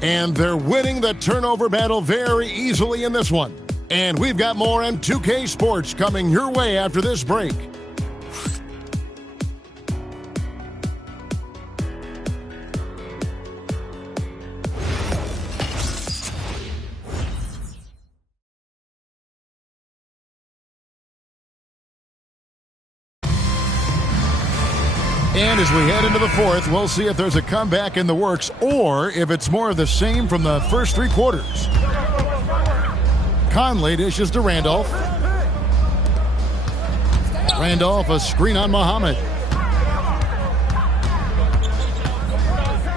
And they're winning the turnover battle very easily in this one. And we've got more on 2K Sports coming your way after this break. And as we head into the fourth, we'll see if there's a comeback in the works or if it's more of the same from the first 3 quarters. Conley dishes to Randolph. Randolph a screen on Muhammad.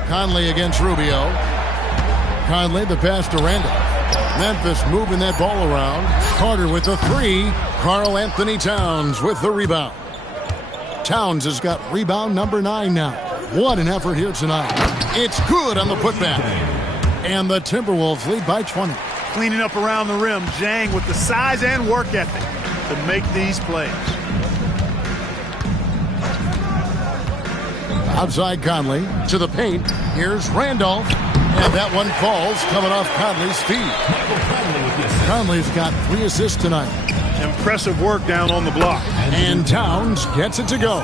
Conley against Rubio. Conley the pass to Randolph. Memphis moving that ball around. Carter with the 3. Karl Anthony Towns with the rebound. Towns has got rebound number 9 now. What an effort here tonight. It's good on the putback. And the Timberwolves lead by 20. Cleaning up around the rim, Jang with the size and work ethic to make these plays. Outside Conley to the paint. Here's Randolph. And that one falls coming off Conley's feet. Conley's got 3 assists tonight. Impressive work down on the block. And Towns gets it to go.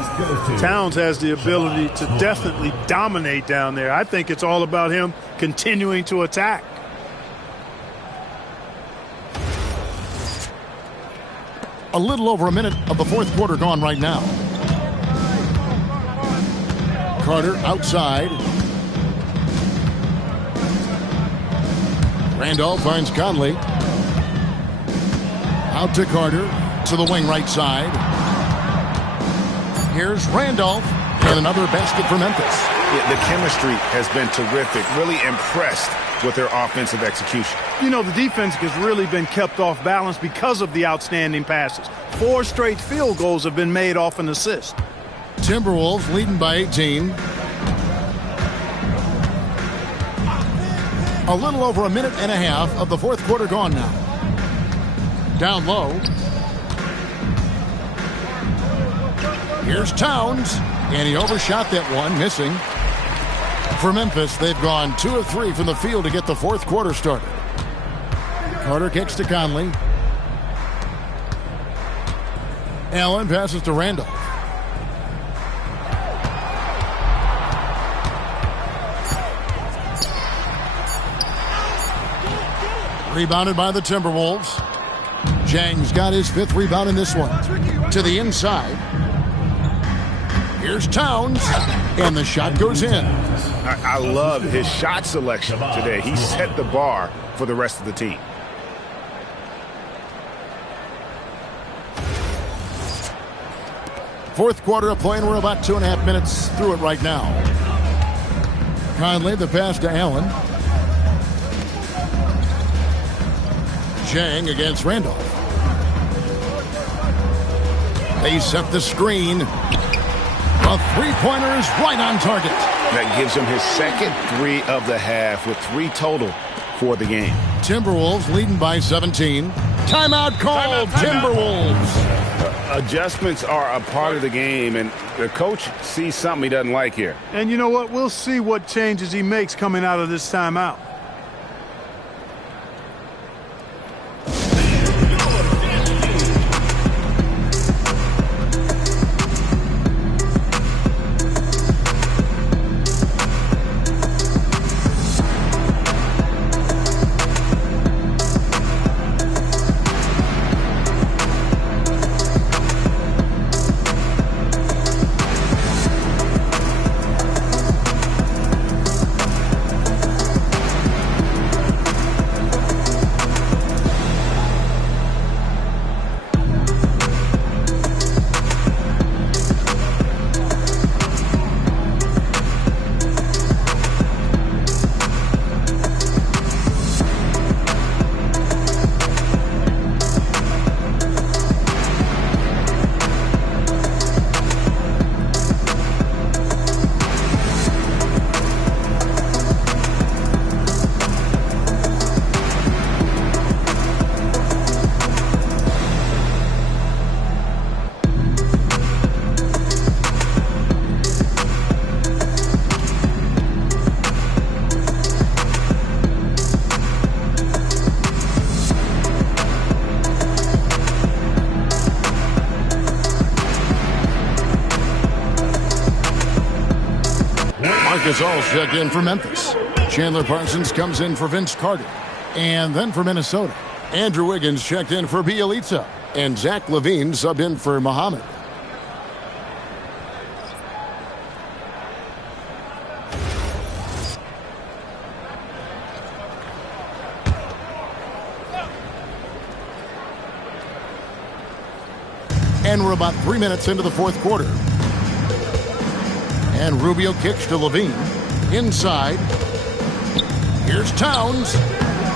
Towns has the ability to definitely dominate down there. I think it's all about him continuing to attack. A little over a minute of the fourth quarter gone right now. Carter outside. Randolph finds Conley. Out to Carter, to the wing right side. Here's Randolph, and another basket for Memphis. Yeah, the chemistry has been terrific. Really impressed with their offensive execution. You know, the defense has really been kept off balance because of the outstanding passes. 4 straight field goals have been made off an assist. Timberwolves leading by 18. A little over a minute and a half of the fourth quarter gone now. Down low. Here's Towns, and he overshot that one, missing. For Memphis, they've gone 2 of 3 from the field to get the fourth quarter started. Carter kicks to Conley. Allen passes to Randolph. Rebounded by the Timberwolves. Jang's got his 5th rebound in this one. To the inside. Here's Towns. And the shot goes in. I love his shot selection today. He set the bar for the rest of the team. Fourth quarter of play, and we're about 2.5 minutes through it right now. Conley, the pass to Allen. Jang against Randolph. They set the screen. A 3-pointer is right on target. That gives him his second 3 of the half with 3 total for the game. Timberwolves leading by 17. Timeout called. Timberwolves. Adjustments are a part of the game, and the coach sees something he doesn't like here. And you know what? We'll see what changes he makes coming out of this timeout. Gasol's checked in for Memphis. Chandler Parsons comes in for Vince Carter. And then for Minnesota, Andrew Wiggins checked in for Bielitsa. And Zach LaVine subbed in for Muhammad. And we're about 3 minutes into the fourth quarter. And Rubio kicks to LaVine. Inside. Here's Towns.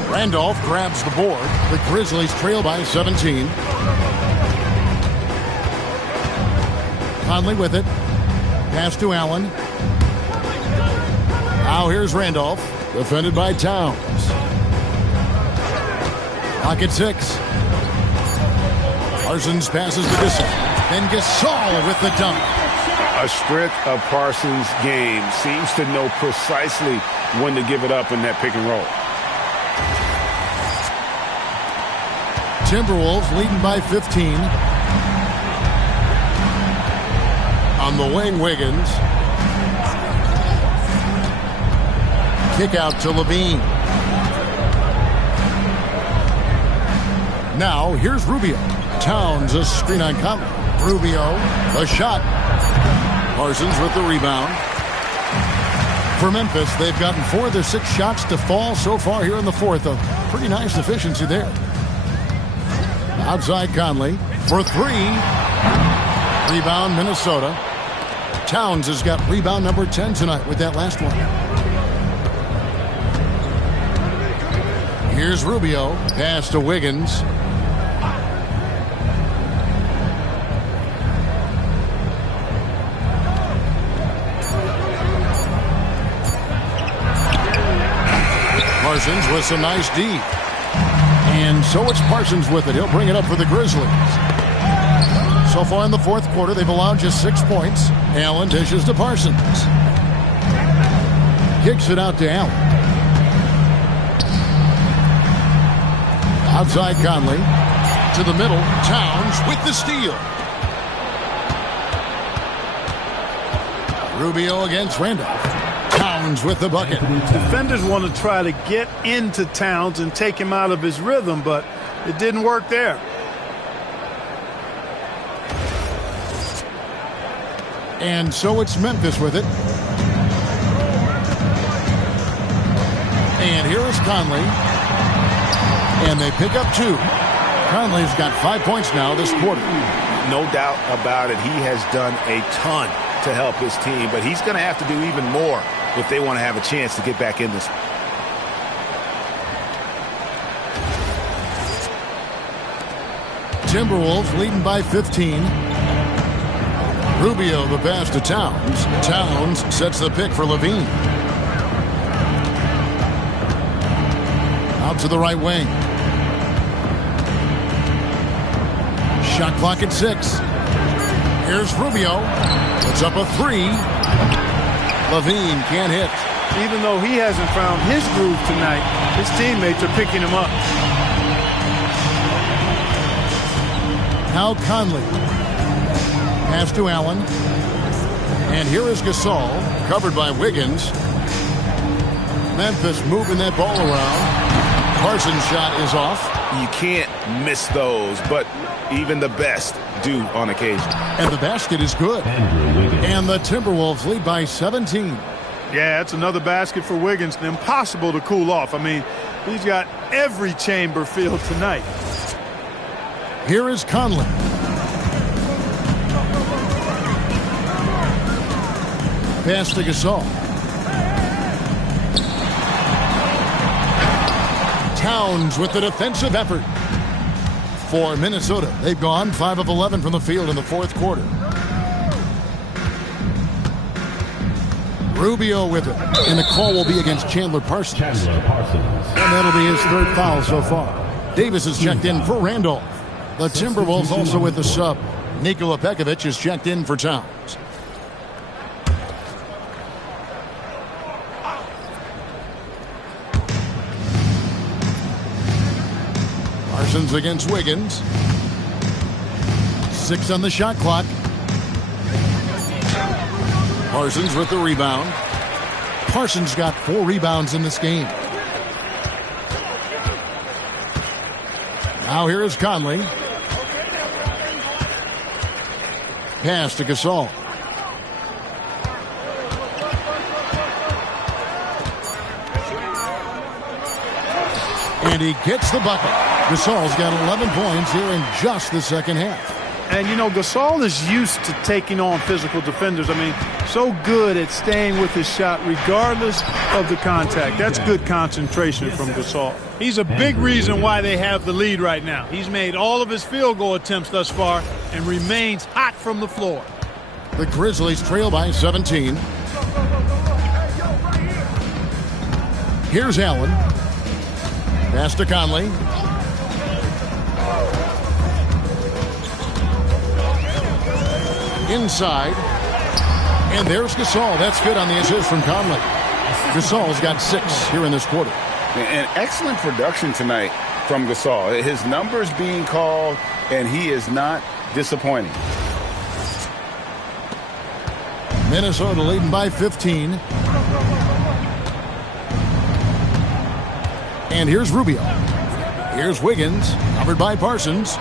Randolph grabs the board. The Grizzlies trail by 17. Conley with it. Pass to Allen. Now here's Randolph. Defended by Towns. Clock at 6. Parsons passes to Gasol. Then Gasol with the dunk. A strength of Parsons' game. Seems to know precisely when to give it up in that pick and roll. Timberwolves leading by 15. On the wing, Wiggins. Kick out to LaVine. Now, here's Rubio. Towns, a screen on Conley. Rubio, the shot. Parsons with the rebound. For Memphis, they've gotten 4 of their 6 shots to fall so far here in the fourth. A pretty nice efficiency there. Outside Conley for 3. Rebound, Minnesota. Towns has got rebound number 10 tonight with that last one. Here's Rubio. Pass to Wiggins. Parsons with some nice D. And so it's Parsons with it. He'll bring it up for the Grizzlies. So far in the fourth quarter, they've allowed just 6 points. Allen dishes to Parsons. Kicks it out to Allen. Outside Conley. To the middle. Towns with the steal. Rubio against Randolph. Towns with the bucket. Defenders want to try to get into Towns and take him out of his rhythm, but it didn't work there. And so it's Memphis with it. And here is Conley. And they pick up 2. Conley's got 5 points now this quarter. No doubt about it. He has done a ton to help his team, but he's going to have to do even more if they want to have a chance to get back in this. Timberwolves leading by 15. Rubio the pass to Towns. Towns sets the pick for LaVine. Out to the right wing. Shot clock at 6. Here's Rubio. Puts up a 3. LaVine can't hit. Even though he hasn't found his groove tonight, his teammates are picking him up. Now Conley. Pass to Allen. And here is Gasol, covered by Wiggins. Memphis moving that ball around. Parsons' shot is off. You can't miss those, but even the best do on occasion. And the basket is good. And the Timberwolves lead by 17. Yeah, it's another basket for Wiggins. Impossible to cool off. I mean, he's got every chamber filled tonight. Here is Conley. Pass to Gasol. Towns with the defensive effort. For Minnesota, they've gone 5 of 11 from the field in the fourth quarter. Rubio with it. And the call will be against Chandler Parsons. And that'll be his 3rd foul so far. Davis is checked in for Randolph. The Timberwolves also with the sub. Nikola Pekovic is checked in for Towns. Parsons against Wiggins. 6 on the shot clock. Parsons with the rebound. Parsons got 4 rebounds in this game. Now here is Conley. Pass to Gasol. And he gets the bucket. Gasol's got 11 points here in just the second half. And, you know, Gasol is used to taking on physical defenders. I mean, so good at staying with his shot regardless of the contact. That's good concentration from Gasol. He's a big reason why they have the lead right now. He's made all of his field goal attempts thus far and remains hot from the floor. The Grizzlies trail by 17. Here's Allen. Pass to Conley. Inside. And there's Gasol. That's good on the assist from Conley. Gasol's got 6 here in this quarter. An excellent production tonight from Gasol. His numbers being called, and he is not disappointing. Minnesota leading by 15. And here's Rubio. Here's Wiggins, covered by Parsons.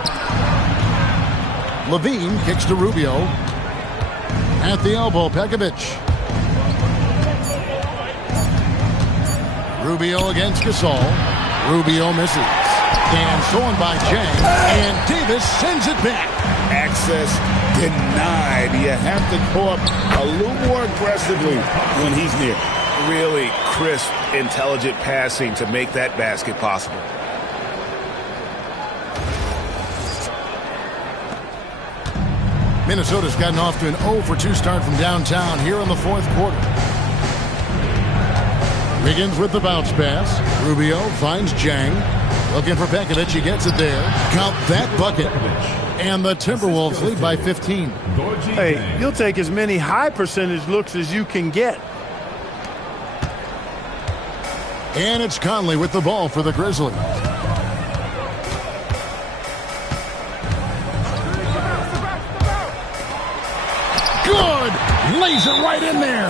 Levine kicks to Rubio. At the elbow, Pekovic. Rubio against Gasol. Rubio misses. And stolen by Jang. And Davis sends it back. Access denied. You have to go up a little more aggressively when he's near. Really crisp, intelligent passing to make that basket possible. Minnesota's gotten off to an 0-for-2 start from downtown here in the fourth quarter. Begins with the bounce pass. Rubio finds Jang. Looking for Pekovic. He gets it there. Count that bucket. And the Timberwolves lead by 15. Hey, you'll take as many high percentage looks as you can get. And it's Conley with the ball for the Grizzlies. Good! Lays it right in there.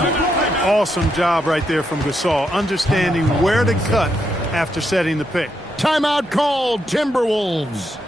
Awesome job right there from Gasol, understanding where to cut after setting the pick. Timeout called, Timberwolves.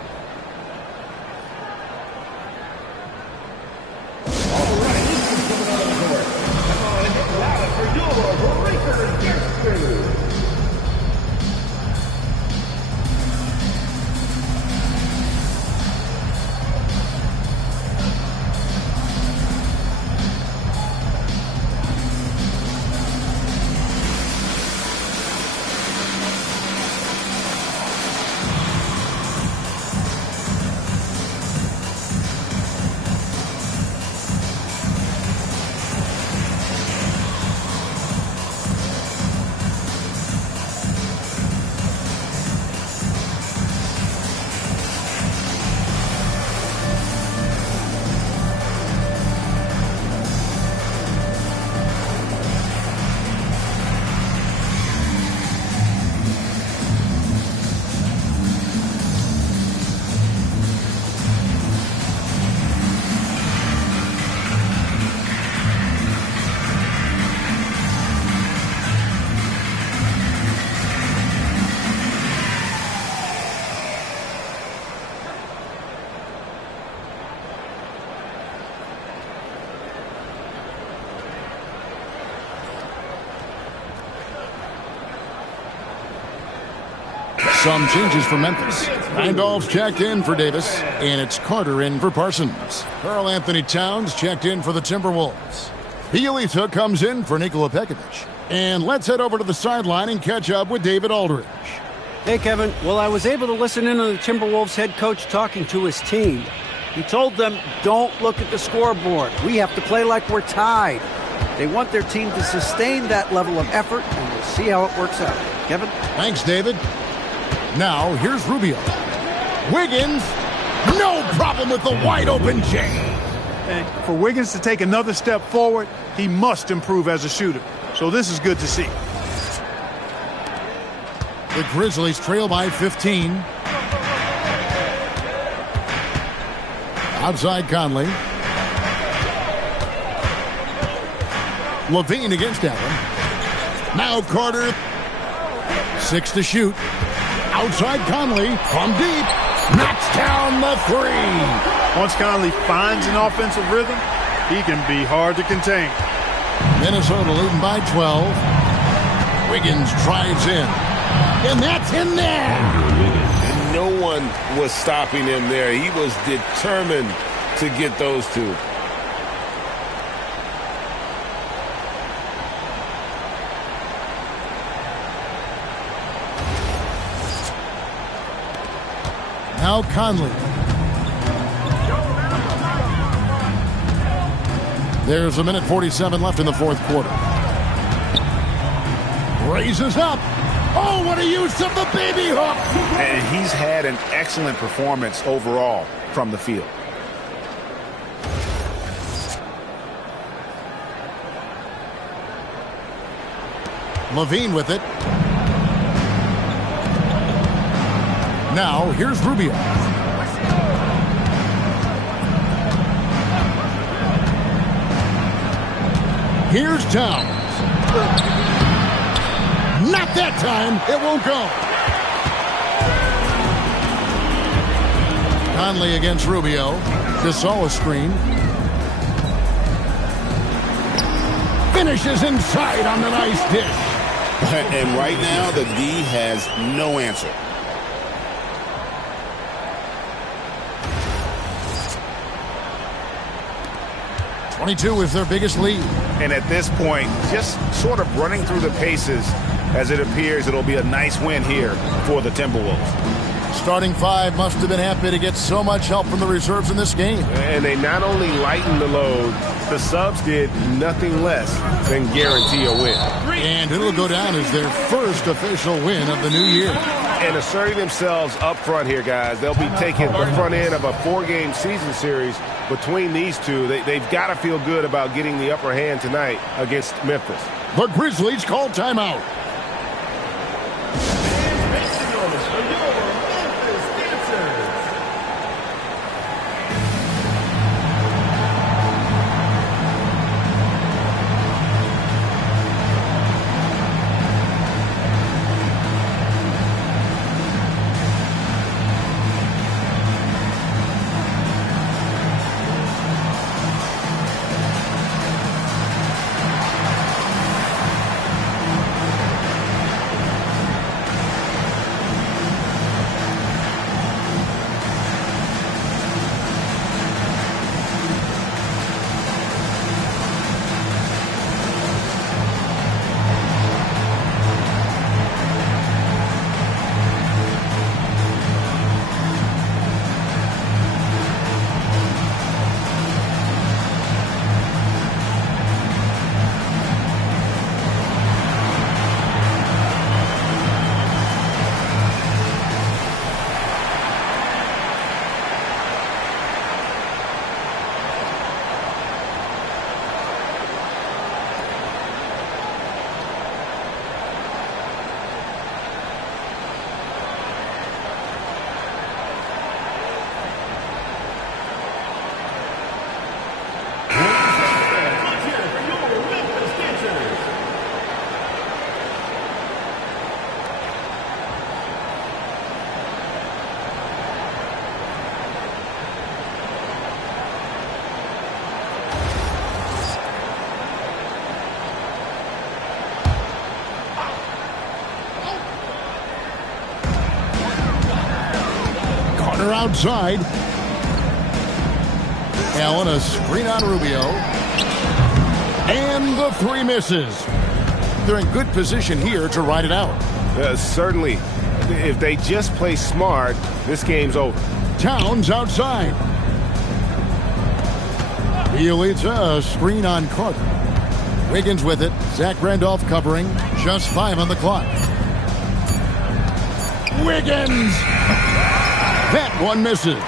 Some changes for Memphis. Randolph's checked in for Davis, and it's Carter in for Parsons. Karl Anthony Towns checked in for the Timberwolves. Bielitsa comes in for Nikola Pekovic. And let's head over to the sideline and catch up with David Aldridge. Hey, Kevin. Well, I was able to listen in on the Timberwolves head coach talking to his team. He told them, don't look at the scoreboard. We have to play like we're tied. They want their team to sustain that level of effort, and we'll see how it works out. Kevin? Thanks, David. Now, here's Rubio. Wiggins, no problem with the wide-open J. And for Wiggins to take another step forward, he must improve as a shooter. So this is good to see. The Grizzlies trail by 15. Outside Conley. Levine against Allen. Now Carter. 6 to shoot. Outside Conley from deep. Knocks down the 3. Once Conley finds an offensive rhythm, he can be hard to contain. Minnesota leading by 12. Wiggins drives in. And that's in there. And no one was stopping him there. He was determined to get those two. Now Conley. There's a minute 47 left in the fourth quarter. Raises up. Oh, what a use of the baby hook. And he's had an excellent performance overall from the field. Levine with it. Now, here's Rubio. Here's Towns. Not that time. It won't go. Conley against Rubio. Gasol a screen. Finishes inside on the nice dish. And right now, the D has no answer. .22 is their biggest lead. And at this point, just sort of running through the paces, as it appears it'll be a nice win here for the Timberwolves. Starting 5 must have been happy to get so much help from the reserves in this game. And they not only lightened the load, the subs did nothing less than guarantee a win. And it'll go down as their first official win of the new year. And asserting themselves up front here, guys. They'll be taking the front end of a 4-game season series between these two. They've got to feel good about getting the upper hand tonight against Memphis. The Grizzlies call timeout. Outside. Allen, a screen on Rubio. And the 3 misses. They're in good position here to ride it out. Certainly. If they just play smart, this game's over. Towns outside. Bielitsa, a screen on Carter. Wiggins with it. Zach Randolph covering. Just 5 on the clock. Wiggins! That one misses.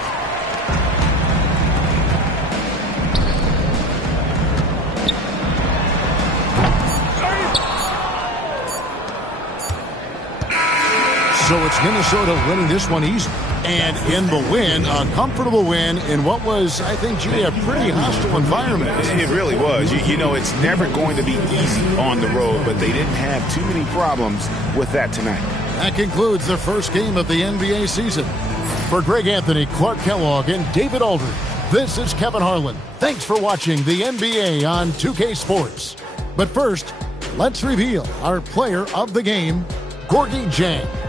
So it's Minnesota winning this one easily. And in the win, a comfortable win in what was, I think, G, a pretty hostile environment. It really was. You know, it's never going to be easy on the road, but they didn't have too many problems with that tonight. That concludes the first game of the NBA season. For Greg Anthony, Clark Kellogg, and David Aldridge, this is Kevin Harlan. Thanks for watching the NBA on 2K Sports. But first, let's reveal our player of the game, Gorgui Dieng.